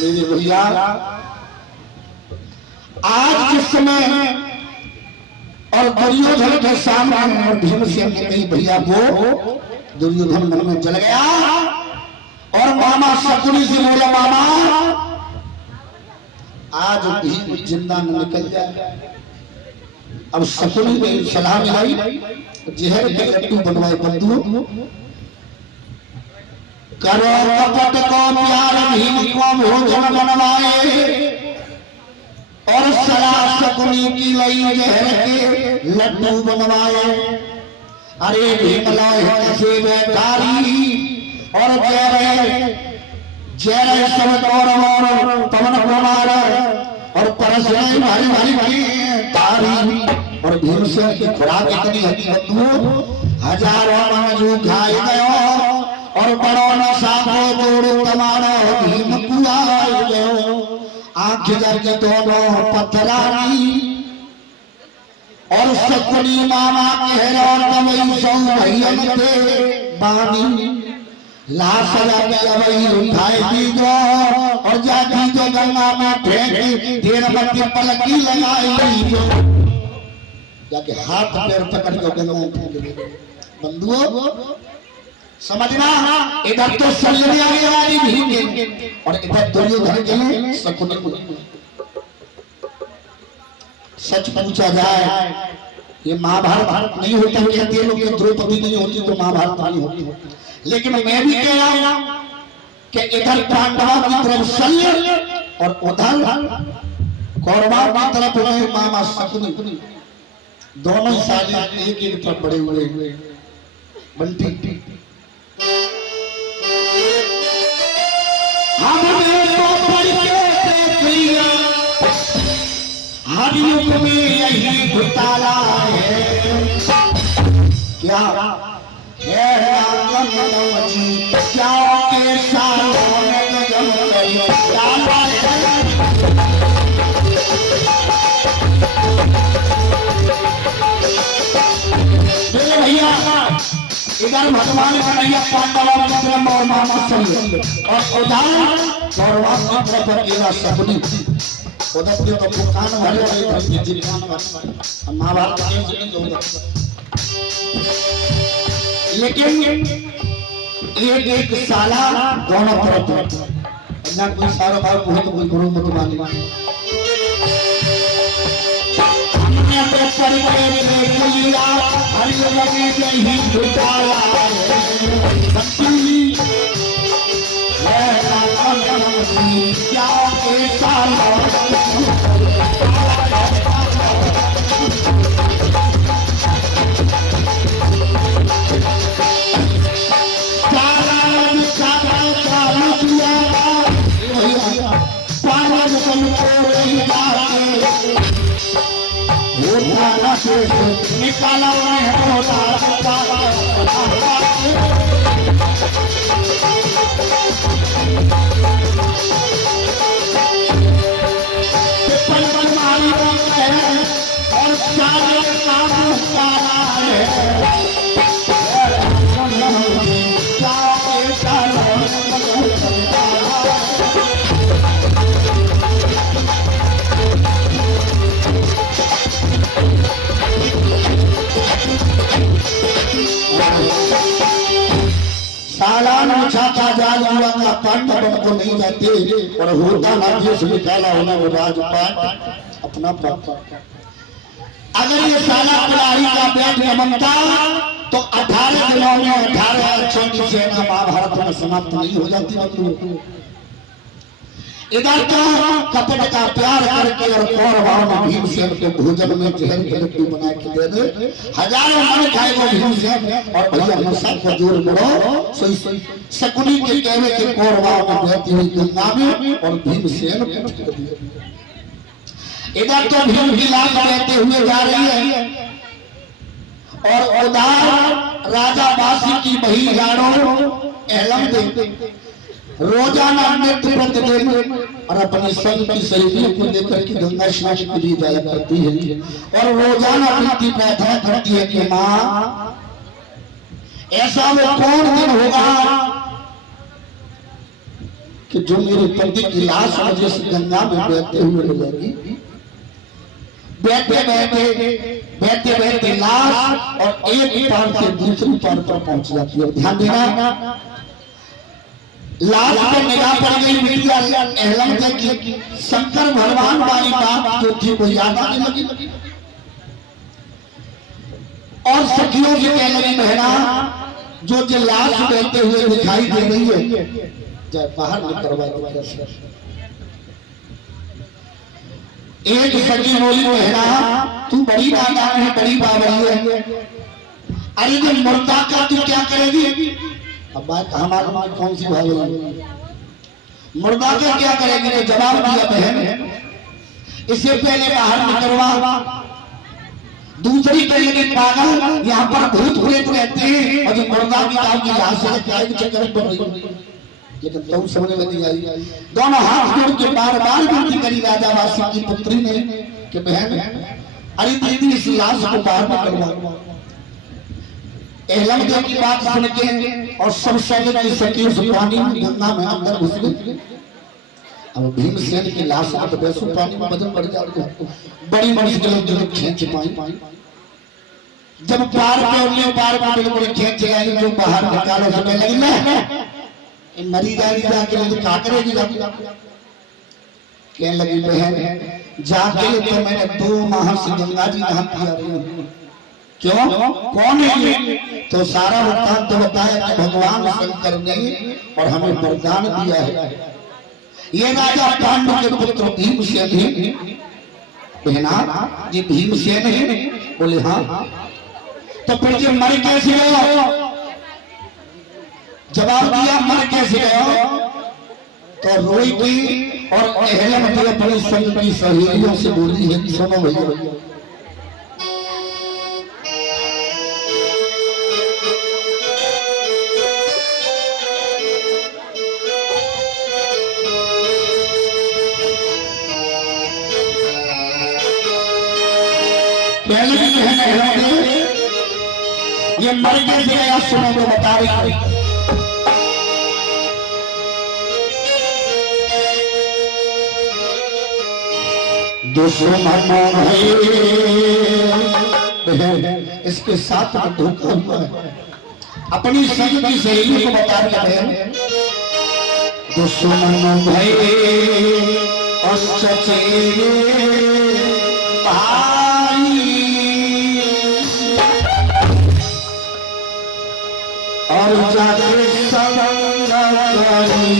मेरे भैया आज के समय और दुर्योधन के सामने और भीमसेन के कई भैया को दुर्योधन मन में जल गया और मामा शकुनी से बोला मामा आज भीम जिंदा न निकल जाए। अब शकुनी ने सलाह मिलाई जहर के लड्डू बनवाए बंधु करो कपट को प्यार भीम को भोजन बनवाए और सलाह शकुनी की लई जहर के लड्डू बनवाए। अरे भीम लाए से बेकारी और जय रहे सब कौरव पवन कुमार और परसराय भारी भारी भारी तारी और भीमसेन की खुराक इतनी हदी बंधु हजारों मजू खाए गयो और बड़ो न साको जोड़ो कमानो भीम कुआए गयो। आंख करके दोनों पथरानी और शकुनी मामा कहरो तमई सौ भैयन के बानी लाश लगे अवई उठाए दीजो और जाती तो गंगा में फेंक देर मध्य पलकी लगाई दीजो जाके हाथ पैर पकड़ के गंगा में फेंक बंधुओं समझना इधर तो सल्लल्लाहु अलैहि भीम और इधर दुर्योधन के शकुनी को सच पूछा जाए ये महाभारत नहीं होता कहते लोग कि द्रौपदी नहीं होती तो महाभारत नहीं होती। लेकिन मैं भी कह रहा हूं कि इधर पांडवों की तरफ शल्य और उधर कौरवों की तरफ मामा शकुनी दोनों साले एक एक तरफ बड़े हुए बंटी हमने तो पढ़ के देख लिया हर युग में यही घोटाला है क्या के सालों में जम गई भैया इधर भगवान कन्हैया पांडवों की तरफ और मामा शल्य और उधर कौरवों की तरफ अकेला शकुनी उधर के तो कान भरे हुए जिनकान भरे महाभारत के होगा। लेकिन एक साला दोनों तरफ ना कोई सारा बार बहुत कोई गुरु मत मानी हमने तो पढ़ के देख लिया हर लगे यही घोटाला सच्ची है क्या के साला निकाला और सालाना छाता जाल हुआ का पांडवों को नहीं जाते और होता ना देश निकाला होना वो राजपाट अपना प्राप्त। अगर ये साला पुरानी का पेट जमता तो 18 दिनों में 18 अच्छों की सेना महाभारत में समाप्त नहीं हो जाती बंधु। इधर तो कपट का प्यार करके और कौरवाओं ने भीमसेन के भोजन में जहर के लड्डू बना के दे दे। हजारों मन खाए वो भीमसेन और भैया हमेशा को जोर बढ़ो। सोई शकुनी के कहवे के कौरवाओं में बहती हुई गंगा में और भीमसेन को छोड़ दिया। इधर तो भीम की लाश बहते हुए जा रही है और उदार राजा बासी की बही गाड़ो एलम दे रोजाना नृत्य प्रतिदिन और अपने संग की सहेलियों को लेकर के गंगा स्नान के लिए जाया करती है और रोजाना विनती प्रार्थना करती है कि माँ ऐसा वो कौन दिन होगा कि जो मेरे पति की लाश मुझे से गंगा में बहते हुए मिलेगी। बैठे बैठे लाश और एक पार से दूसरी पार पर पहुंच जाती है। ध्यान देना, लाश पर निगाह पड़ गई बिटिया एहलम की शंकर भगवान वाली बात जो थी वो याद आने लगी और सखियों से कहने लगी बहना जो लाश बहते हुए दिखाई दे रही है जब बाहर निकलवा दो। एक सखी बोली बहना तू बड़ी नादान है, बड़ी बावली है। अरे जो मुर्दा का तू क्या करेगी? अब बात हमारे कौन सी भाई मुर्दा के क्या करेगी? तो जवाब दिया बहन इससे पहले बाहर निकलवा। दूसरी कहेगी पागल यहाँ पर भूत प्रेत रहते हैं और जो मुर्दा की नाम की लाश है क्या चक्कर पड़ रही। लेकिन तुम समझ में नहीं आई। दोनों हाथ जोड़ के बार बार विनती करी राजा वासी की पुत्री ने कि बहन अरे दीदी इस लाश को बाहर निकलवा। एलम की बात सुन के और सब सैनिक की सखी पानी गंगा में अंदर घुस गए। अब भीमसेन की लाश को वैसे पानी में बदल पड़ जाती है। बड़ी बड़ी जल खींच पाई जब पार पे बिल्कुल खींच गई जो बाहर निकालो समय लगी मैं मरी जाएगी जाके क्या करेगी कहने लगी बहन जाके तो मैंने 2 माह से गंगा जी नहा किया रही हूँ। क्यों कौन है ये? तो सारा वृत्तांत तो बताया कि भगवान शंकर ने और हमें वरदान दिया है। ये राजा पांडु के पुत्र भीमसेन है। बहना ये भीमसेन है? बोले हाँ। तो फिर ये मर कैसे गए? जवाब दिया मर कैसे गए? तो रोई गई और एहलम अपने संग की सहेलियों से बोली है सुनो भैया ये मर कैसे गया सुनो तो बता रही। इसके साथ में धोखा हुआ है। अपनी संग की सहेली को बता रही है दुश्मन भय और चचेरे भाई और जाके संग करी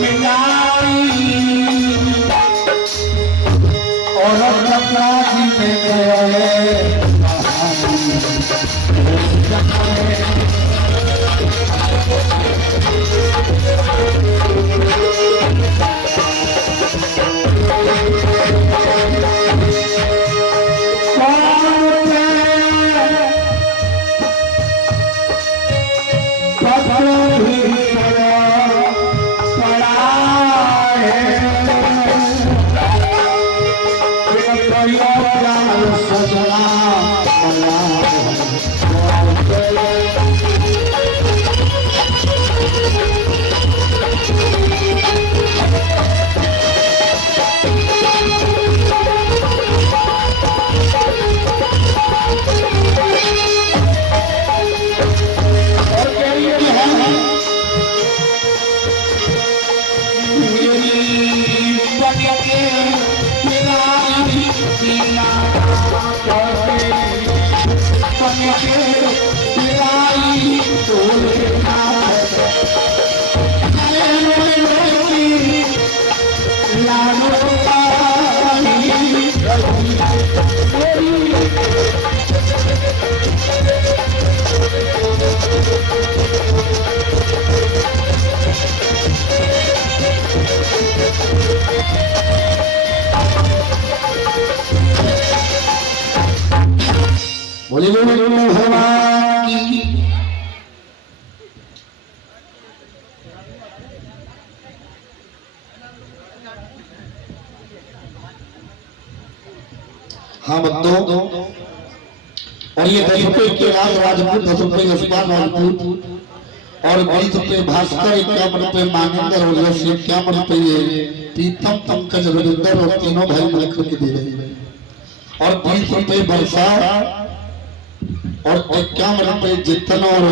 मिलाई काशी में गए बोले भगवान की हाँ बंदो और ये 10 रुपए के राजपूत 10 रुपए यशपाल राजपूत और 20 रुपए भास्कर 51 रुपए मानेंद्र और 51 रुपए प्रीतम पंकज रविंदर और तीनों भाई मिलकर के दे रहे हैं और 20 रुपए वर्षा और 51 रुपए जितन और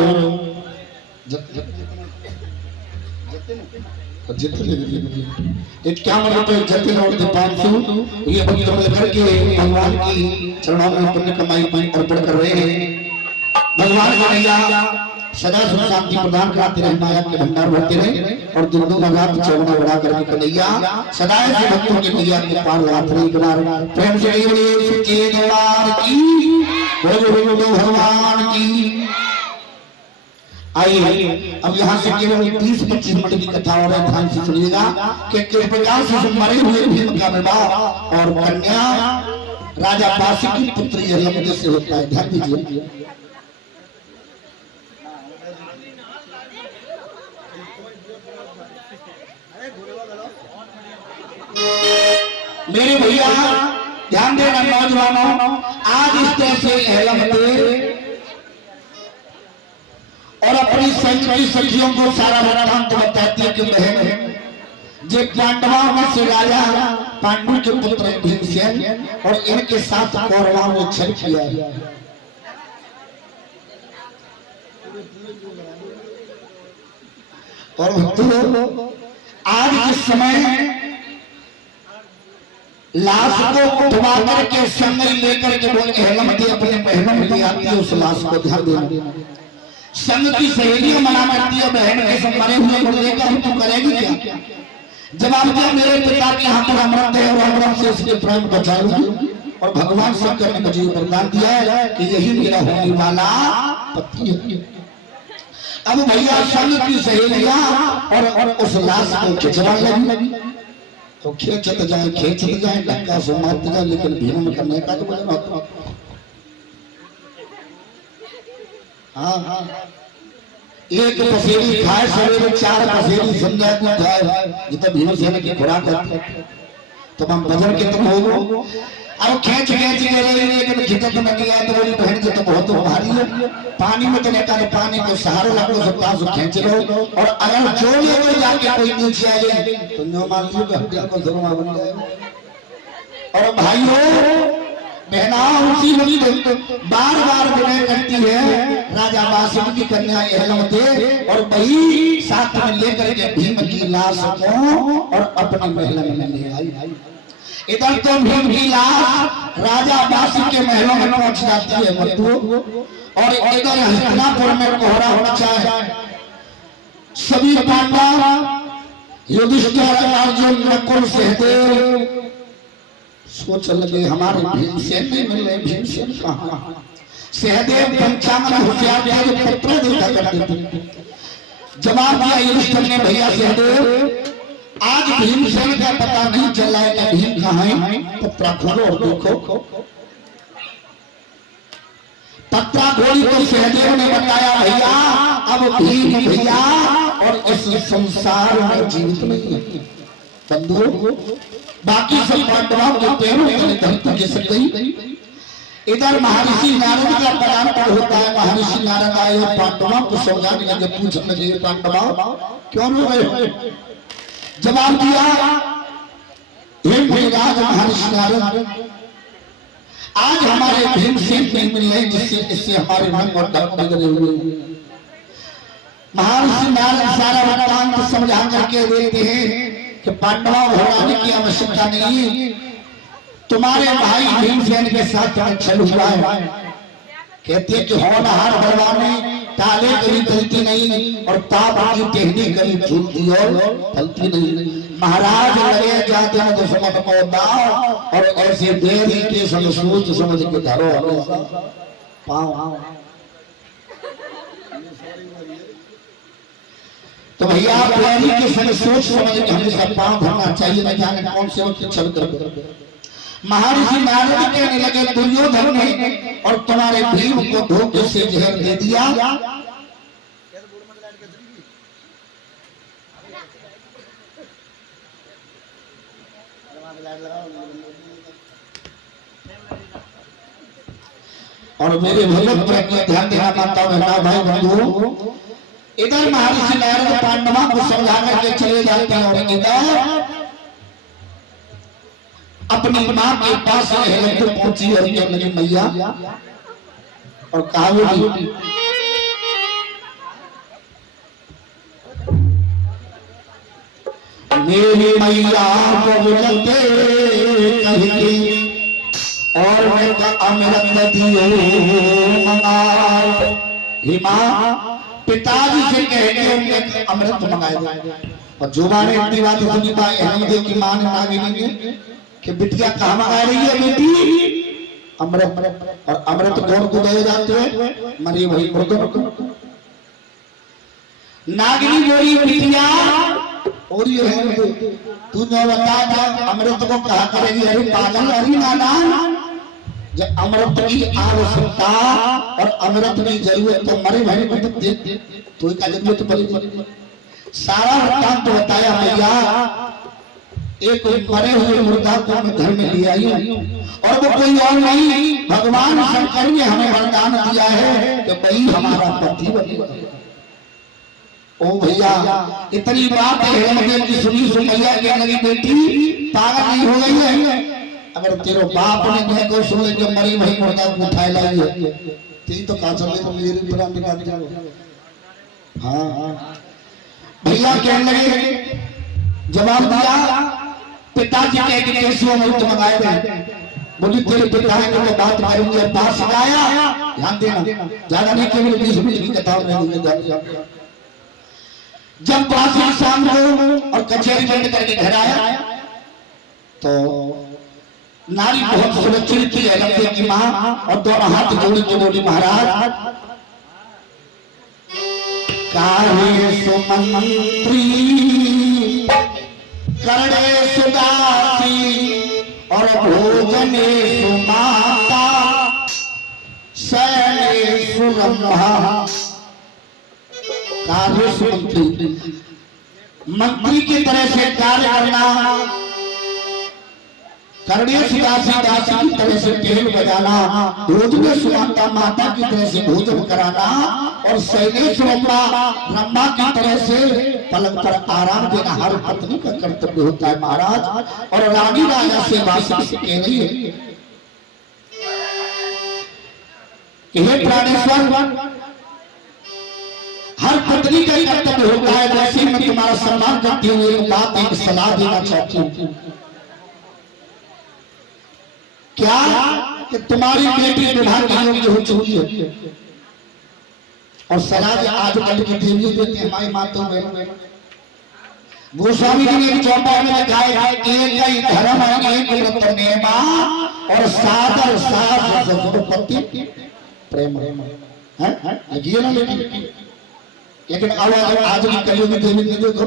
इक्यावन रुपए जतिन और दीपांशु ये भक्त मिलकर के भगवान की चरणों में पुण्य कमाई अर्पण कर रहे हैं। भगवान का नैया सदा सुख शांति प्रदान कराते रहे, माया के भंडार भरते रहे और दिन दो रात चौगुना बढ़ा करके कन्हैया सदा से भक्तों के नैया के पार लगाते रहे। किनार प्रेम से सच्चे दरबार की भगवान की। आइए अब यहाँ से केवल 20-25 मिनट की कथा और ध्यान से सुनिएगा कि किस प्रकार से मरे हुए भीम का विवाह और कन्या राजा पासी की पुत्री यमदे से होता है। ध्यान दीजिए। मेरे भैया ध्यान देना नौजवानों, आज इस तरह से यमदे और अपनी संगी सखियों को सारा वृत्तांत बताती है कि बहन जे पांडवों में से राजा पांडु के पुत्र भीमसेन और इनके साथ कौरवों ने छल किया है। और तो आज के समय लाश को उठवा करके संग लेकर के बोले हेमंती अपने बहनों में ले आती है, उस लाश को ध्यान देना। संग की सहेलियां मना करती है बहन ऐसे मरे हुए को लेकर तू करेगी क्या? जवाब दिया मेरे पिता के हाथ में अमृत है और अमृत से इसके प्राण बचाऊंगी। और भगवान शंकर ने मुझे वरदान दिया है कि यही मेरा होने वाला पति है। अब भैया संग की सहेलियां और उस लाश को खिंचवाने लगी। तो खींचते जाए धक्का से मारते जाए, लेकिन भीम करने का तो वजन होता। हाँ एक पसेरी खाए सवेरे 4 पसेरी संध्या को खाए जितना भीमसेन की खुराक है। तो हम वजन कितना हो अब खींच के लेकिन खिंचत में गया तो बोली बहन जी तो बहुत भारी है, पानी में तो लेकर तो पानी को सहारा लगो सकता है, खींच लो। और अगर जो ले जाके कोई नीचे आ जाए तो नो मान लो कि हड्डियां को धर्मा बन जाए। और भाइयों बहनाओं उसी वक्त बार-बार विनय करती है राजा वासुदेव की कन्या यमदे और वही साथ में लेकर के भीम की लाश को और अपने महल में ले आई। इधर तो भीम की लाश राजा वासुदेव के महलों में पहुंच जाती है मधु, और इधर हस्तिनापुर में कोहरा होना चाहिए। सभी पांडव युधिष्ठिर अर्जुन नकुल सहदेव सोच लगे हमारे भीमसेन नहीं मिल रहे, भीमसेन कहाँ? सहदेव पंचांग होशियार पत्र देखा करते थे। जवाब दिया युधिष्ठिर ने, भैया सहदेव आज भीमसेन का पता नहीं चला है कि भीम कहाँ है। पत्रा खोलो और देखो। पत्रा खोली तो सहदेव ने बताया, भैया अब भीम भैया और इस संसार में जीवित नहीं है। बंधु बाकी सब पांडवों के पैरों में धरती खिसक गई। इधर महर्षि नारद का पदार्पण होता है। महर्षि नारद आए और पांडवों को समझाने लगे, पूछने लगे, पांडवों क्यों रो रहे हो? जवाब दिया, हे भीमराज महर्षि नारद, आज हमारे भीमसेन नहीं मिल रहे, जिससे इससे हमारे मन और धर्म बिगड़े हुए। महर्षि नारद सारा वृत्तांत समझा करके देते हैं कि पांडवों घबराने की आवश्यकता नहीं है, तुम्हारे भाई भीमसेन के साथ छल हुआ है। कहते हैं कि होनहार बलवाने टाले कभी गलती नहीं और पाप की टहनी कभी छूटती और फलती नहीं। महाराज लगे जाते हैं दुश्मन को दाव और ऐसे देरी के संग सोच समझ के धरो पाओ। तो भैया देरी के संग सोच समझ के हमेशा पाँव धरना चाहिए, न जाने कौन से वक्त छल कर। महर्षि नारद कहने लगे, दुर्योधन ने और तुम्हारे भीम को धोखे से जहर दे दिया। और मेरे भगत पर ध्यान देना माता बहना भाई बंधु, इधर महर्षि नारद पांडवों को समझा करके चले जाते हैं और इधर अपनी मां के पास को पहुंची और कहने मैया और कहा मेरी मैया को मिलते कहीं और मैं अमृत दियो मंगाए। हिमा पिताजी से कहने अमृत मंगाए। और जुबान इतनी बात सुनी पाए हमीदे की मां ने नागिनी ने कि बिटिया कहाँ मंगा रही है बेटी? अमृत। और अमृत कौन को दिए जाते हैं? मरी वही मृत। नागिनी बोली, बिटिया और ये है तू जो बता जा अमृत को कहा करेगी? अरे पागल, अरे नादान, जब अमृत की आवश्यकता और अमृत की जरूरत तो मरे भाई को दे तो क्या जरूरत पड़ेगी? सारा वृत्तांत बताया। भैया एक मरे हुए मुर्दा को मैं घर में ले आई और वो कोई और नहीं, भगवान शंकर ने हमें वरदान दिया है कि भाई हमारा पति बनेगा। ओ भैया इतनी बात है मुझे की सुनी भैया कहने लगी, बेटी पागल नहीं हो गई है? अगर तेरे बाप ने कहे को सुन के मरी वही मुर्दा को उठाए लाई है ती तो कहां चले तो मेरी पूरा निकाल दिया। हाँ भैया कहने लगे, जवाब दिया, पिताजी कहे कि कैसे अमृत मंगाए थे? बोली तेरे पिता है तो बात करूंगी। पास आया, ध्यान देना ज्यादा नहीं, केवल 20 मिनट की कथा में। जब बासी शाम को और कचहरी बंद करके घर आया तो नारी बहुत सुरक्षित थी रखते की मां और दोनों हाथ जोड़ के बोली, महाराज कार्य सुमंत्री करणे सुदासी और भोजने सुमाता सैने सुरम्भा। कार्य सुमंत्री, मंत्री की तरह से कार्य करना, करणे सुदासी दासी की तरह से टेल बजाना, भोजने सुमाता माता की तरह से भोजन कराना और सैने सुरम्भा ब्रह्मा की तरह से पलंग पर आराम देना हर पत्नी का कर्तव्य होता है महाराज। और रानी राजा से वासिक से कह रही है, हे प्राणेश्वर, हर पत्नी का कर्तव्य होता है। वैसे मैं तुम्हारा सम्मान करती हुए एक बात, एक सलाह देना चाहती हूँ। क्या कि तुम्हारी बेटी विवाह की योग्य हो चुकी है और सलाह आजकल की देवी देती हमारी माता बहन गोस्वामी जी ने चौपाई में लिखा है एक ही धर्म एक व्रत नेमा और सादर साध सद्गुरुपति प्रेम है लिखिए ना लेकिन अब आज भी कलियुग में देखो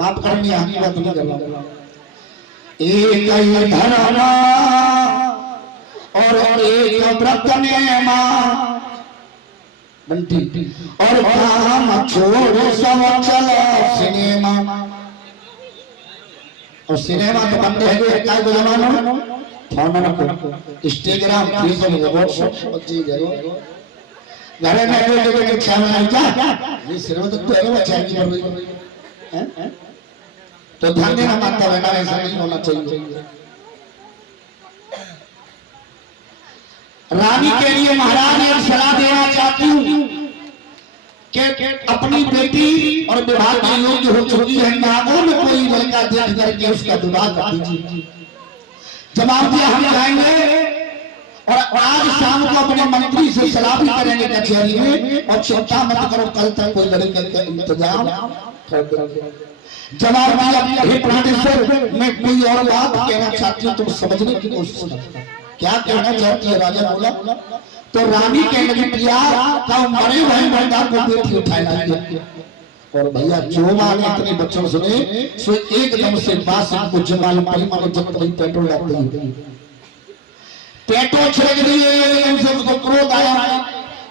माफ करनी है हम बात नहीं कर रहा एक ही धर्म और एक व्रत नेमा बंटी और काम छोड़ो सब चलो सिनेमा और सिनेमा तो बंद है जो काय को जमाना फोन को इंस्टाग्राम फेसबुक व्हाट्सएप चीज है घरे में जो छह महीने क्या ये सिनेमा तो है बच्चा की कर रही है तो ध्यान देना माता बहना ऐसा नहीं होना चाहिए। रानी के लिए महाराज एक सलाह देना चाहती हूँ कि अपनी बेटी और विवाह के योग्य हो चुकी है नागों में कोई लड़का देख करके उसका विवाह कर दीजिए। जवाब दिया हम जाएंगे और आज शाम को अपने मंत्री से सलाह भी करेंगे कचहरी में और चिंता मत करो कल तक कोई लड़के का इंतजाम कर देंगे। जवाब दिया हे प्राणेश्वर मैं कोई और बात कहना चाहती हूँ तुम समझने की कोशिश करो। क्या कहना चाहती है राजा बोला तो रानी कहने लगी पिया का मरे हुए मर्दा को बेटी उठाए लाइए और भैया जो माने इतने बच्चों सुने सो एकदम से बास को जमाल परिमाण जब तक पेट्रोल डालते हैं पेट्रोल छिड़क दिए एकदम से उसको क्रोध आया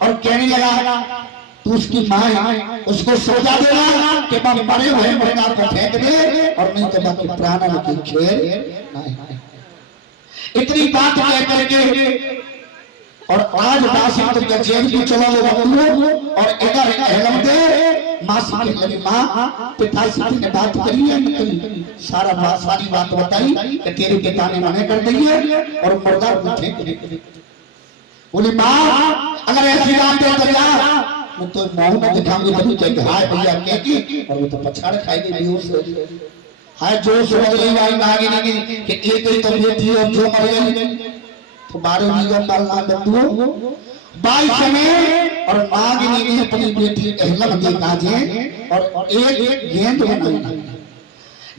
और कहने लगा तू उसकी मां है उसको सजा देना कि बाप मरे हुए मर्दा को फेंक दे और नहीं तो बाकी प्राणों की खेल इतनी बात कह करके और आज दासी तो कचेरी की चलो और इधर हेलम दे मां से लगी मां पिताजी ने बात करी है सारा सारी बात बताई कि तेरे पिता ने मना कर दी है और मुर्दा को फेंक दे। बोली मां अगर ऐसी बात है तो क्या मैं तो मुंह में दिखाऊंगी तभी कहेंगे हाय भैया कहती और वो तो पछाड़ खाएगी बेहोश हो जाएगी। हाय जो समझ रही भाई आगे नहीं कि एक ही तो बेटी और जो मर गई तो 12 निगम डालना बंधुओं 22 में और नागिनी ने अपनी बेटी अहलम के काजे और एक गेंद बनाई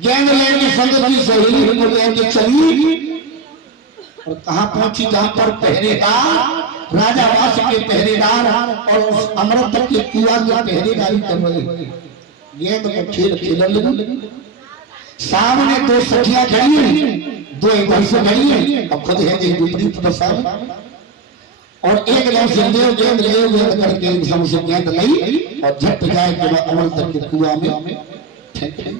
गेंद लेके संग की सहेली को लेके चली और कहां पहुंची जहां पर पहरेदार राजा वास के पहरेदार और उस अमृत के कुआं में पहरेदारी कर रहे गेंद को खेल खेलने लगी। सामने दो सखियां खड़ी हैं दो इधर से खड़ी हैं और खुद है एक विपरीत दशा और एक लव से गेंद करके एकदम से गेंद ली और झट जाए के अमृत के कुआं में फेंक दी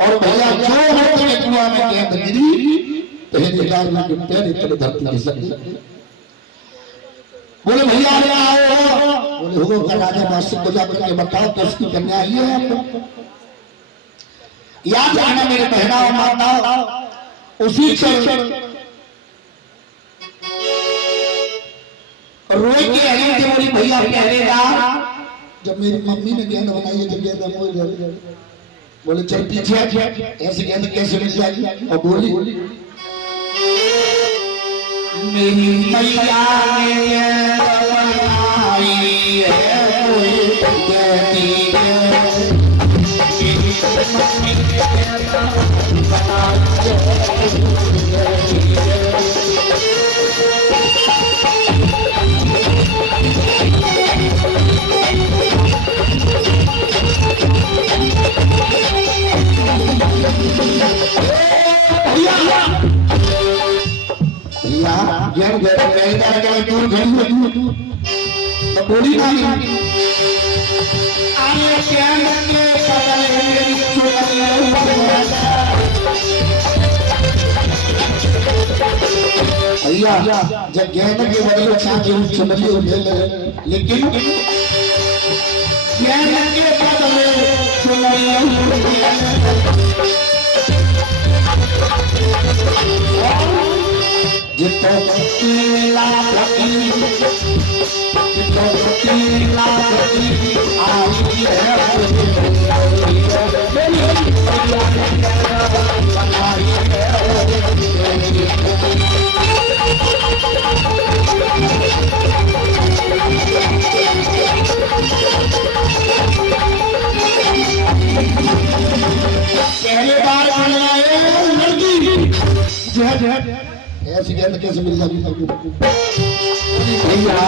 और भैया जो अमृत के कुआं में गेंद गिरी पहरेदार के पैर तले धरती खिसक गई। बोले भैया आओ बोले हो का राजा वासुदेव को जाकर के बताओ तो उसकी कन्या आई है आपको याद रखना मेरे बहना और माता उसी क्षण रोई के अली के बोली भैया पहरेदार जब मेरी मम्मी ने गेंद बनाई है तो गेंद मोड़ गई बोले चल पीछे ऐसे गेंद कैसे मिल जाएगी और बोली मेरी मैया ने बनाई है कोई कहती है तो बोली नहीं भैया जब गेंद के बदले चाची चुनरी उठे लेकिन गेंद के बदले चुनरी जितो कीला आई है ऐसी गेंद कैसे मिल जाती भैया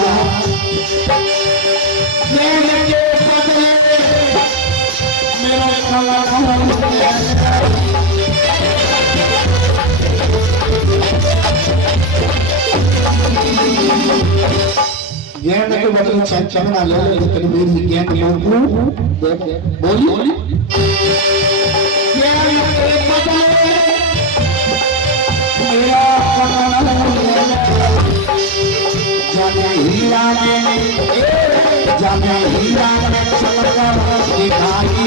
गेंद के बदले मेरा गेंद के बदले चमना ले लेकिन मेरी गेंद बोली गेंद के बदले मेरा जाने हीरा में चमका दिखाई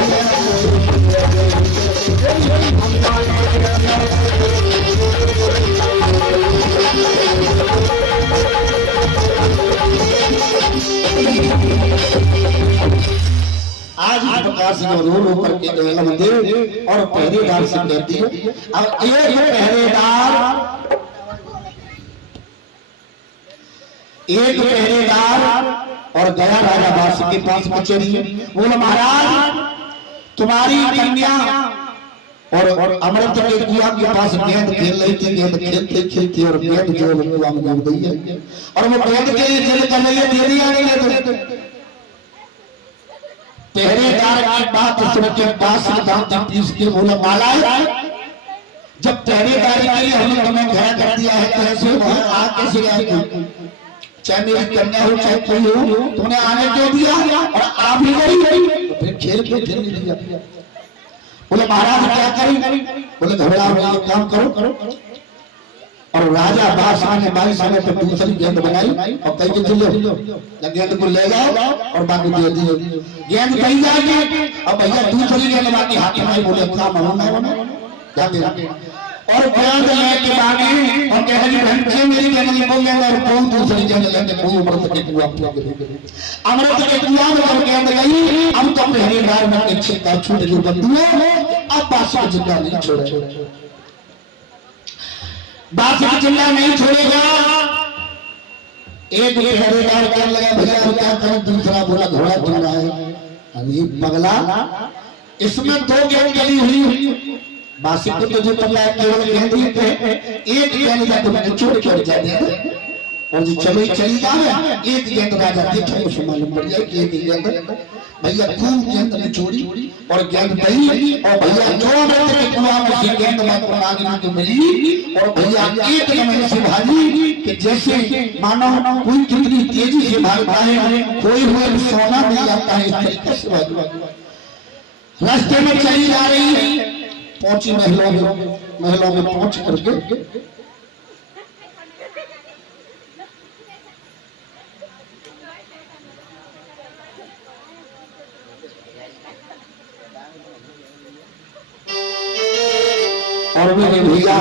आज इस प्रकार से रो रो करके गए मंदिर और पहरेदार से कहती है अब ये पहरेदार एक पहरेदार और गया राजा बादशाह के पास कचहरी बोला महाराज तुम्हारी कन्या और अमृत के कुआ के पास गेंद खेल रही थी गेंद खेलते खेलते और गेंद जो कुआ में गिर गई है और वो गेंद के लिए जिद कर रही है दे दिया नहीं पहरेदार की बात सुन के पास दांत पीस के बोला माला जब पहरेदारी के लिए हमने तुम्हें घर कर दिया है तो ऐसे आ कैसे आएगी चाहे मेरी कन्या हो चाहे कोई हो तुमने आने क्यों दिया और आ भी गई तो फिर खेल के फिर नहीं दिया बोले महाराज क्या करें बोले घबराओ नहीं एक काम करो और राजा बादशाह ने 22 समय तक दूसरी गेंद बनाई और कहीं के चलो गेंद को ले जाओ और बाकी दे दिए गेंद कहीं जाएगी अब भैया दूसरी गेंद बाकी हाथ में बोले काम होना क्या दे और गेंद लेके बाकी और कह रही घंटे मेरी गेंद नहीं बोल गेंद और कौन दूसरी गेंद लेके वो अमृत के कुआं में जब गेंद गई अब तो पहरेदार में अच्छे का छूट जो बंधुओं अब बादशाह जिंदा नहीं छोड़े बादशाह जिंदा नहीं छोड़ेगा एक पहरेदार कर लगा भैया क्या करें दूसरा बोला घोड़ा चल रहा है अभी पगला इसमें 2 गेंद गली हुई बादशाह को तो जो पता है केवल गेंद ही है एक गेंद जाके मैंने छोड़ छोड़ जाते और जो चली जाए एक गेंद राजा देखे उसको मालूम पड़ जाए कि एक गेंद भैया खूब गेंद ने छोड़ी और गेंद गई और भैया जो अमृत के कुआं में से गेंद नागिन को मिली और भैया एक लम्हे से भागी कि जैसे मानो कोई कितनी तेजी से भागता है कोई हुए सोना मिल जाता है इस तरीके से रास्ते में चली जा रही है पहुंची महलों में पहुंच करके और मेरे भैया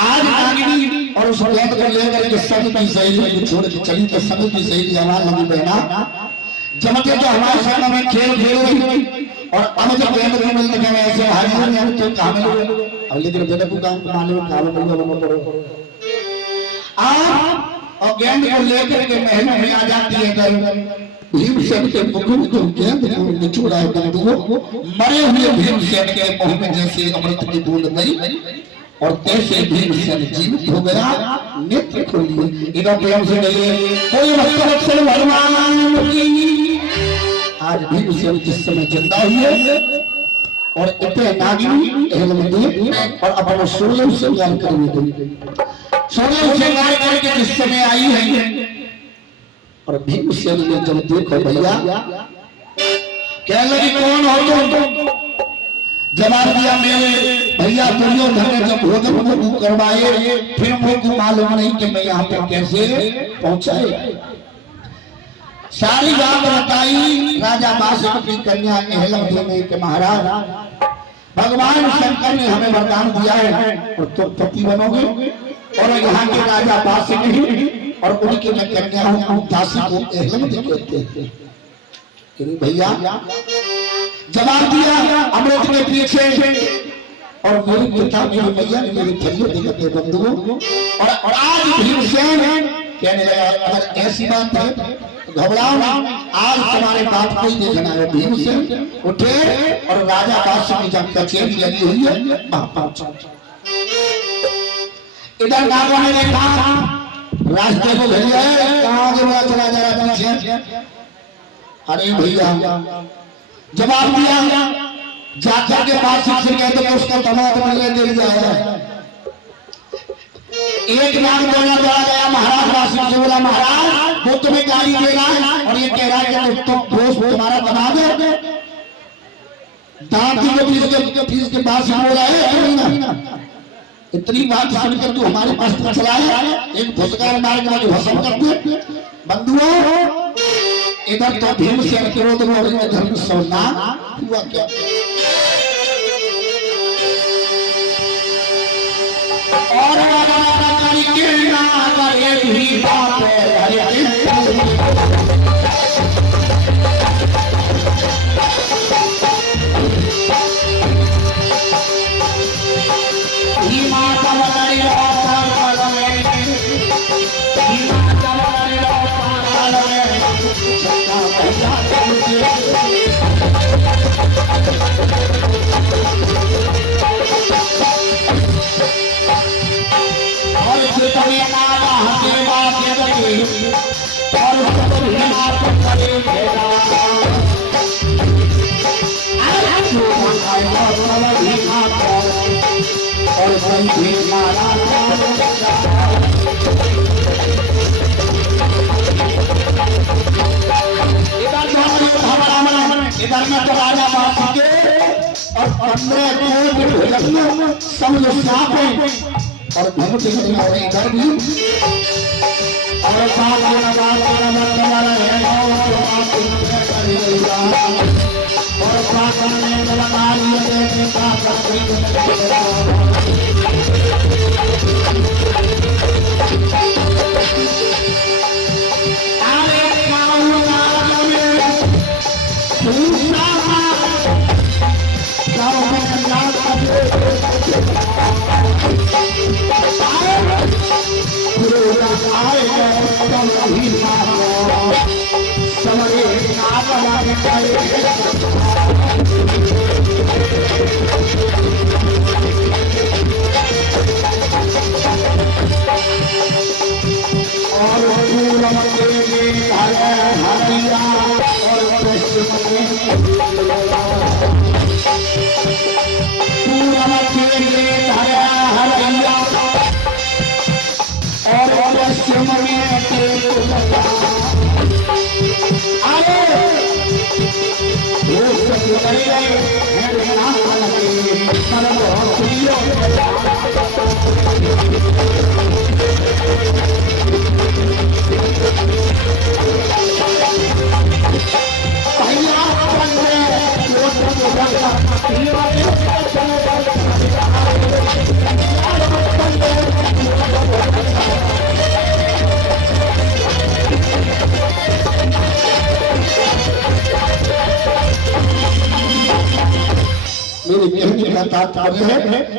आज नागिनी और उस गेंद को लेकर के सब की सहेली को छोड़ के चली तो सब की सहेली आवाज लगी बहना जमते तो हमारे साथ में खेल रही और अब जब गेंद नहीं मिलते क्या ऐसे हाजिर नहीं हम तो काम अब लेकिन बेटे को काम मालूम काम पड़ो आप और गेंद को लेकर के महल में आ जाती है भीमसेन के मुख में जो गेंद को निचोड़ा है बंधुओं मरे हुए भीमसेन के मुंह में जैसे अमृत की बूंद गई और तैसे भीमसेन जीवित हो गया नेत्र खोलिए इधर प्रेम से गए कोई भक्तवत्सल भगवान की आज भीमसेन जिस समय जिंदा हुए और इतने नागिनी और अपना 16 श्रृंगार करने गई 16 श्रृंगार करके जिस समय आई है और भीमसेन ने जब देखो भैया कह लगी कौन हो तुम जवाब दिया मेरे भैया दुर्योधन ने जब भोजन को करवाए फिर मुझको मालूम नहीं कि मैं यहाँ पे कैसे पहुंचाए सारी बात बताई राजा बादशाह की कन्या अहलम देने के महाराज भगवान शंकर ने हमें वरदान दिया है और तुम पति बनोगे और यहाँ के राजा बादशाह नहीं और उनकी मैं कन्या हूँ दासी को अहलम कहते हैं भैया जवाब दिया अमृत के पीछे और मेरे पिता मेरे भैया मेरे थल्ले दिखते बंधुओं और आज भीमसेन कहने लगा अगर ऐसी बात है तो घबराओ ना, आज तुम्हारे बात कोई देखना है। भीम से उठे और राजा बादशाह की जब कचेरी लगी हुई है वहां पहुंचा। इधर नागों ने देखा रास्ते को भैया कहाँ आगे बढ़ा चला जा रहा पीछे। अरे भैया जवाब दिया, जाकर के पास से कहते तो उसका तमाम मिलने दे दिया है। एक नाग बोलना चला गया महाराज वासिक से, बोला महाराज वो तुम्हें गाली दे रहा है और ये कह रहा है कि तुम दोस्त तुम्हारा बना दो। दांती को फीस के पास बोला है इतनी बात सुनकर तू हमारे पास चला है, एक भुसकार मार के मुझे भस्म कर दे। बंधुओं इधर तो भीम से क्रोध में धर्म सोना हुआ क्या। और भी बात इधर में तो राजा बादशाह के और 15 सब लोग साफ है और भगत इधर भी और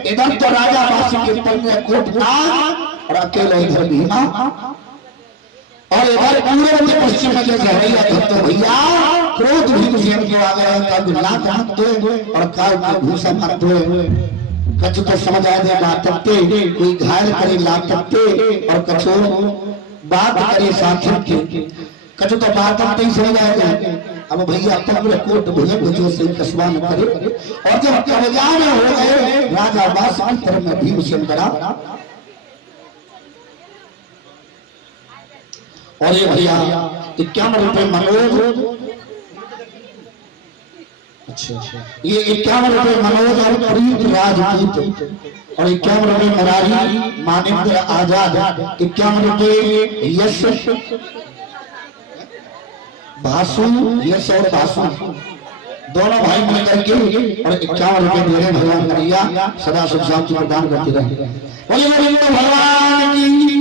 इधर तो राजा बादशाह के ऊपर में कोट और अकेले इधर भीमा और इधर पूर्व में पश्चिम में जैसे भैया तो भैया क्रोध भी मुझे जो आ गया का गुल्ला काटते और काल का भूसा मारते कछु तो समझ आए दे बात करते कोई घायल करे लाटते और कछु बात करे साथी के कछु तो बात करते ही समझ आए दे। अब भैया तो अपने कोट भुजे भुजे से कसवा न करे और जब कब्जान हो गए राजा बादशाह की तरफ में भीम से बड़ा और ये भैया 51 रुपए मनोज, अच्छा ये 51 रुपए मनोज और प्रीत राजपूत और 51 रुपए मरारी मानिंद्र आजाद, 51 रुपए यश भासु यश और भासु दोनों भाई मिलकर के और 51 रुपए दे रहे भगवान करिया सदा सुख शांति प्रदान करते रहे। बोले भगवान की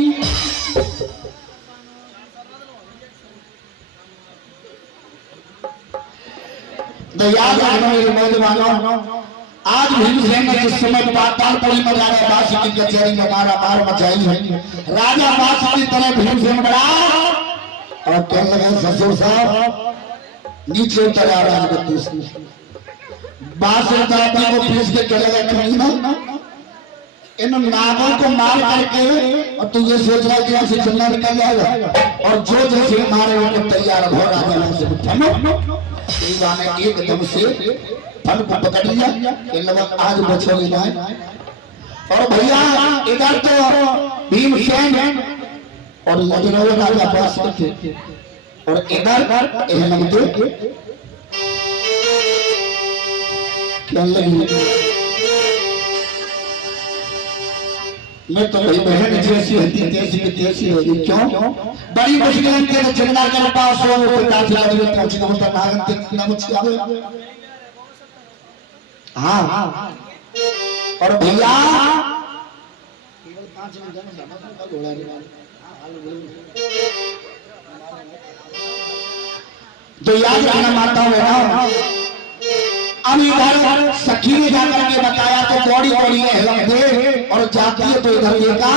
याद रखना मेरे मेहमानों आज भीमसेन ने जिस समय पातालपुरी में राजा बासी की कचहरी में मारा मार मचाई है, राजा बासी की तरह भीमसेन बड़ा और कहने लगा ससुर साहब नीचे उतर आ राजगद्दी से। बासी दादी को पीस के कहने लगा कमीना इन नागों को मार करके और तू ये सोच रहा कि यहाँ से चलना निकल जाएगा और जो जैसे मारे उनको तैयार हो राजा से ने एकदम से फल को पकड़ लिया कि लगभग आज बचोगे ना। और भैया इधर तो भीमसेन और लजनवा राजा पास थे और इधर एहलमदे क्या लगी मैं तो भाई बहन जैसी होती तैसी की तैसी होगी। क्यों बड़ी मुश्किल के चंदा कर पास हो वो पिता जी आज में पहुंच गया तो नागन के कितना मुश्किल आवे। हां और भैया केवल 5 मिनट जाना घोड़ा तो याद रखना मानता हूं ना। अब इधर सखी ने जाकर के बताया तो दौड़ी दौड़ी है और जाती है तो इधर देखा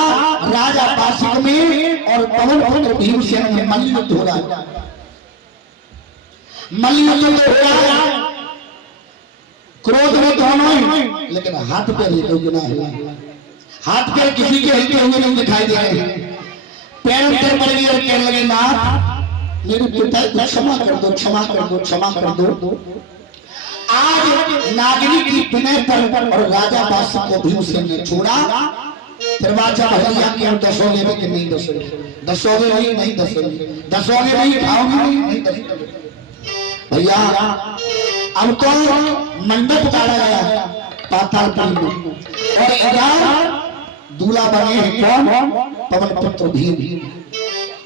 राजा बासिक में और पवन पुत्र भीमसेन में मल्लयुद्ध हो रहा है। मल्लयुद्ध हो रहा है, क्रोध में दोनों ही, लेकिन हाथ पैर ये कोई गुनाह है, हाथ पैर किसी के हिलते हुए नहीं दिखाई दे रहे हैं। पैर पर पड़ गई और कहने लगे नाथ मेरे पिता को क्षमा कर दो, क्षमा कर दो, क्षमा कर दो। आज नागरिक की विनय पर और राजा बादशाह को भीमसेन ने छोड़ा। फिर बादशाह भैया कि हम दसोगे भी कि नहीं दसोगे, दसोगे भी नहीं दसोगे, दसोगे भी खाओगे नहीं दसोगे। भैया अब तो मंडप डाला गया पातालपुरी में और इधर दूल्हा बने हैं कौन? पवन पुत्र भीम,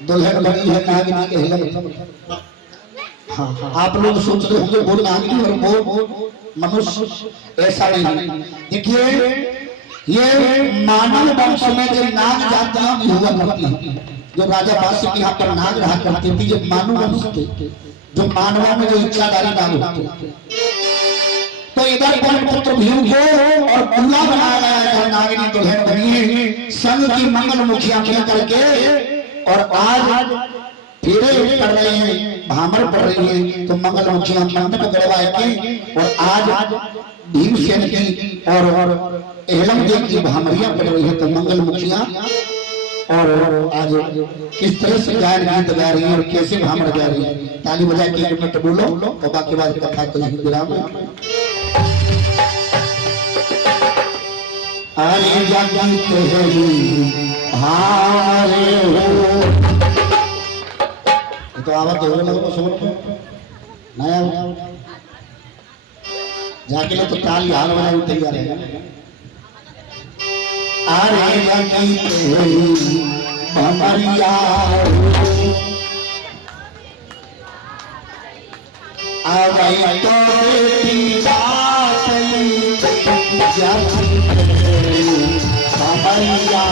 दुल्हन बनी है नागिनी के हिलम। हाँ, आप लोग सोच रहे होंगे वो नागिनी और वो मनुष्य, ऐसा नहीं। देखिए ये मानव वंश में जो नाग जातियां भी हुआ करती हैं, जो राजा बादशाह के यहाँ पर नाग रहा करती थी, जो मानव वंश थे, जो मानवों में जो इच्छाधारी नाग होते। तो इधर पवन पुत्र भीम को और दूल्हा बनाया गया है, नागिनी दुल्हन बनी है संग की मंगल मुखिया मिल करके। और आज फेरे पड़ रहे हैं, भामर पड़ रही है, तो मंगल मुखिया मंडप गड़वाए के और आज भीमसेन की और एहलम देव की भामरिया पड़ रही है, तो मंगल मुखिया और आज किस तरह से गायन गीत गा रही है और कैसे भामर गा रही है। ताली बजा के 1 मिनट बोलो और बाकी बात कथा को विराम। अरे जगत हारे हो तो आवाज दो लोगों को सुन नया जाके लो तो ताली हाल बजाने तैयार है। अरे जगत भमरिया आवाई तो पिता भमरिया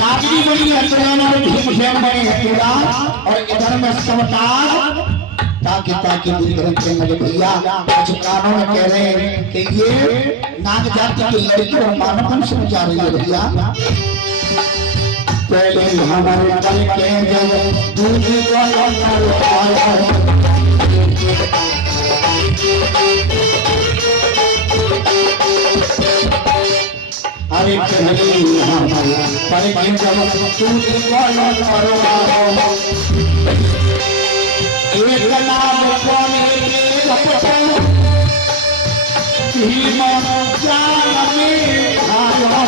नागरी बनी भीमसेन बने हथेला और इधर में समतार ताकि ताकि भैया कुछ कानों में कह रहे हैं कि ये नाग जाति की लड़की और मानव वंश में जा रही है। भैया पहले हमारे कल के जब दूसरी अरे पहले हमारे कल के जब दूसरी एक नाम कोने भीम जान में आया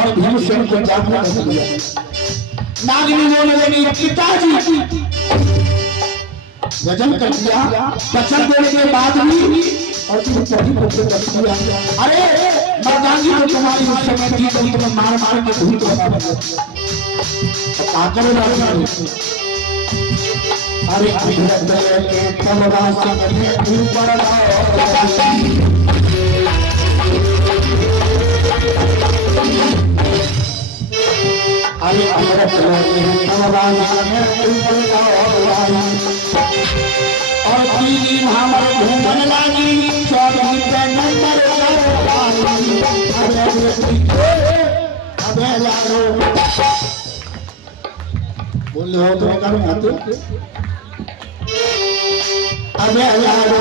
और भीमसेन को जागरूक नागिनी बोलने लगी पिताजी वजन कर दिया, वचन देने के बाद भी और तुम सभी को कर दिया। अरे मर्दांगी तो तुम्हारी उस समय थी तो तुम्हें मार मार के धूल बना दिया। अरे अभिरत के तलवा से ऊपर अरे अमृत और पीली हमारे घूमने लगी चौधरी पे नंबर अबे यारो बोल हो तो करो आते अबे यारो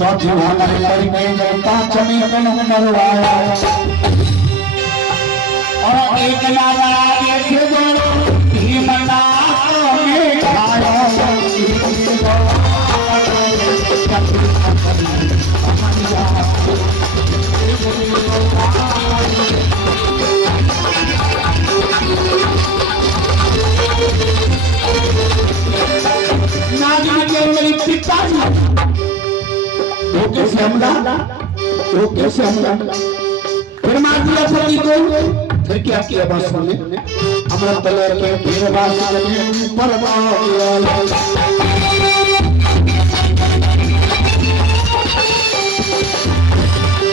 चौथी हमारे लड़के जनता चली को मरवाया और एक लाला के दोनों ही मना में खाया नागिनी के मेरी पिताजी वो कैसे हमला फिर मार दिया पति को। फिर क्या किया बात सुनने अमृत तलवार के फिर बात सुनने ऊपर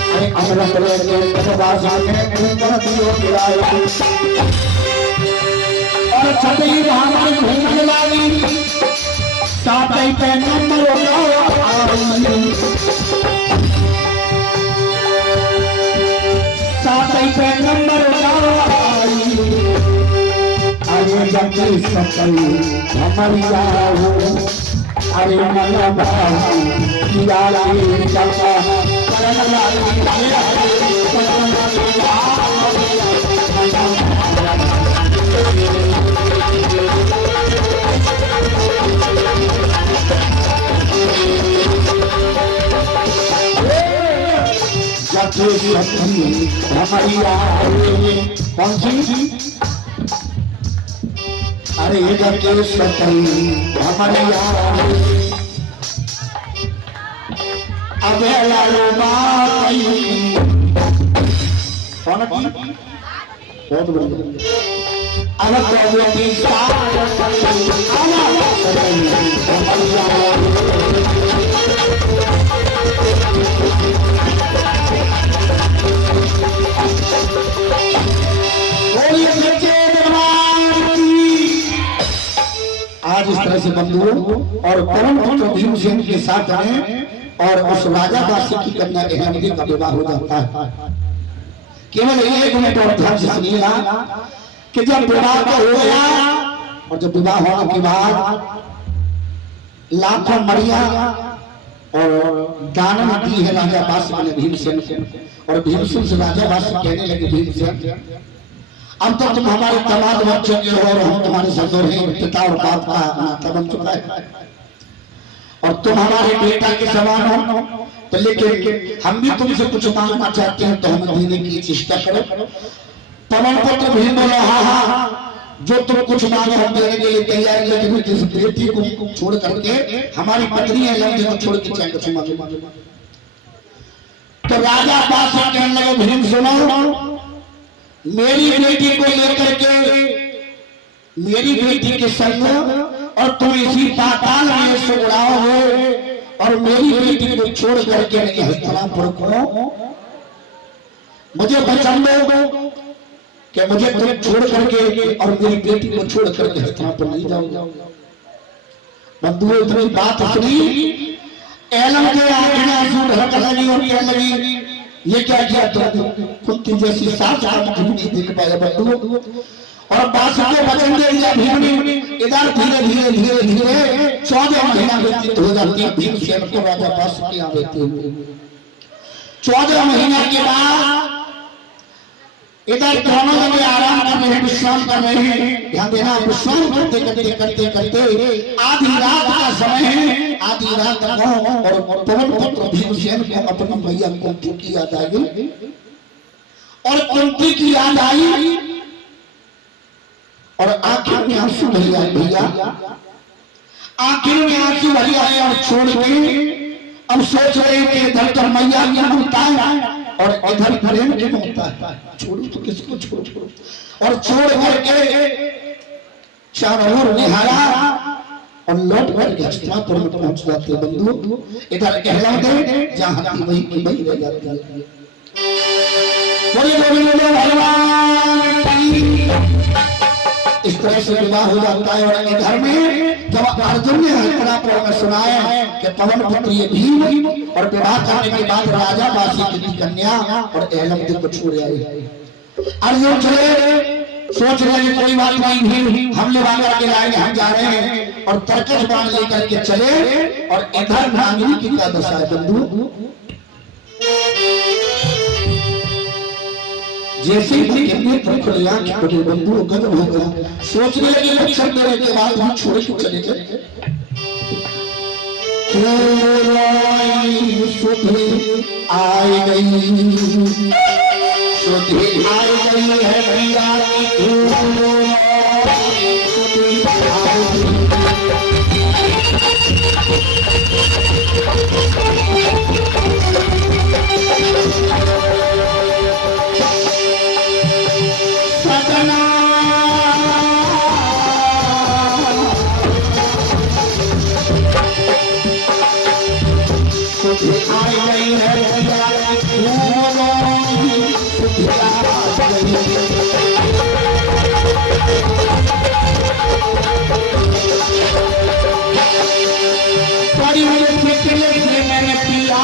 अरे अमृत तलवार के फिर बात सुनने ऊपर दियो गिराया और छतरी हमारे घूमने लगी साथी पे नंबर साथी पे नंबर अरे जगदीश सकल हमारी जाओ अरे मना भाई किया रे चलता करन हमारी कौन सी अरे जगदीश हमारी अबे लालो कौन बहुत बढ़िया अब आज इस तरह से बंधुओं और परम पुत्र भीमसेन के साथ आए और उस राजा दासी की कन्या अहमदी का विवाह हो जाता है। केवल एक मिनट और ध्यान से सुनिएगा कि जब विवाह हो गया और जब विवाह होने के बाद लाखों मरिया और दान दी है राजा बासी ने भीमसेन और भीमसेन से राजा बासी कहने लगे भीमसेन अब तो तुम हमारे तमाम बन चुके हो और हम तुम्हारे ससुर हैं, पिता और बाप का नाता बन चुका है और तुम हमारे बेटा के समान हो। तो लेकिन हम भी तुमसे कुछ मांगना चाहते हैं तो हमें देने की चेष्टा करो। पवन पुत्र भीम बोला हाँ जो तुम कुछ मांगो हम देने के लिए तैयार, लेकिन जिस बेटी को छोड़ करके हमारी पत्नी है लंदे को छोड़ के चाहे कुछ मांगो। तो राजा बादशाह कहने लगे भीम सुनो, मेरी बेटी को लेकर के मेरी बेटी के संग और तुम इसी पाताल में से उड़ाओगे और मेरी बेटी को छोड़ करके नहीं हस्तिनापुर को मुझे वचन दो कि मुझे तुम छोड़ करके और मेरी बेटी को छोड़ करके हस्तिनापुर नहीं जाओगे। बंधुओं इतनी बात सुनी एलम के आंखें आंसू ढलक लगी और कहने लगी ये क्या किया तुमने, कुंती जैसी सास आप नहीं देख पाया बंधुओं। और बासी को वचन दे दिया भीम ने। इधर धीरे धीरे धीरे धीरे 14 महीना व्यतीत हो जाती है भीमसेन को राजा बासी की आवेती हुई। 14 महीना के बाद इधर दोनों जने आराम कर रहे हैं, विश्राम कर रहे हैं। ध्यान देना, विश्राम करते करते करते करते आधी रात का समय है। आधी रात को और पवन पुत्र भीमसेन को अपनी मैया कुंती की याद आ गई और कुंती की याद आई और आंखों में आंसू भरी आए। भैया आंखों में आंसू भरी आए और छोड़ के अब सोच रहे कि इधर तो मैया क्या होता है और इधर प्रेम क्यों होता है। छोड़ो तो किसको छोड़ो और छोड़ करके चारों ओर निहारा और लौट कर हस्तिनापुर में पहुंच जाते हैं। बंधु इधर कहला दे जहां हाथी वही की वही रह जाती है। बोले बोले भगवान की इस तरह से विवाह हो जाता है। और इधर में जब अर्जुन ने हस्तिनापुर में सुनाया कि पवन पुत्र ये भीम और विवाह करने के बाद राजा वासी की कन्या और एलम को छोड़ आए। अर्जुन चले सोच रहे हैं कोई बात नहीं, भीम हम ले के लाएंगे, हम जा रहे हैं और तरकश बाण लेकर के चले। और इधर नागिनी की क्या दशा है बंधु, जैसे ही कितने प्रखलियां की बड़े बंधु गगन हो गया। सोचने लगे लक्षण देने के बाद हम छोड़ के चले गए। सुधी आई गई, सुधी आई गई है प्रिया की सुधी आई गई। मैंने पिया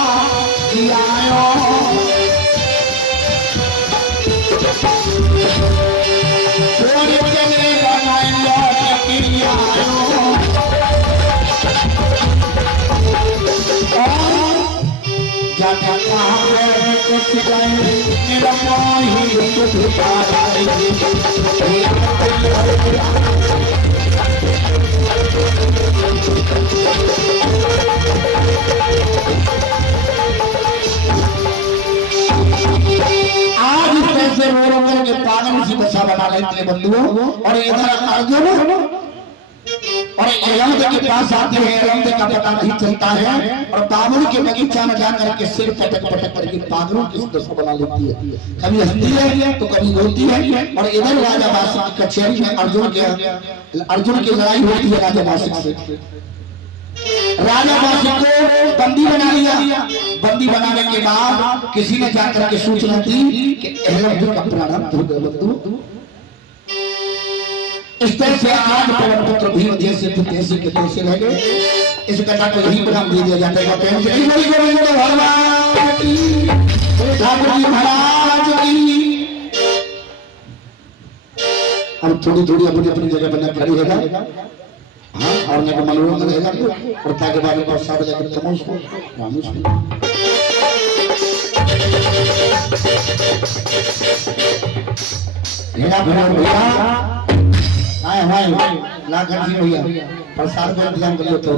पागल सी दशा बना लेते हैं बंधुओं। और इधर अर्जुन और एलम के पास आते हैं। एलम का पता नहीं चलता है और बाबुल के बगीचा में जाकर के सिर पटक पटक करके पागलों की दशा बना लेती है। कभी हंसती है तो कभी रोती है। और इधर राजा वासिक की कचहरी में अर्जुन की लड़ाई होती है राजा वासिक से। राजा वासिक को बंदी बना लिया। बंदी बनाने के बाद किसी ने जाकर के सूचना दी कि एलम का प्रारंभ हो गया बंधु। इस तरह से आज पवन पुत्र भीम जैसे तैसे के तैसे रह गए। इस कथा को यही नाम दे दिया जाता है भगवान की, ठाकुर जी महाराज की। हम थोड़ी थोड़ी अपनी अपनी जगह पर खड़ी रहेगा। हाँ, और ना तो मनोरंजन रहेगा और ताकि बाद में बहुत सारे जाकर तमोस को रामोस को भैया हाय हाय लाखन जी भैया प्रसाद को इंतजाम कर लो तो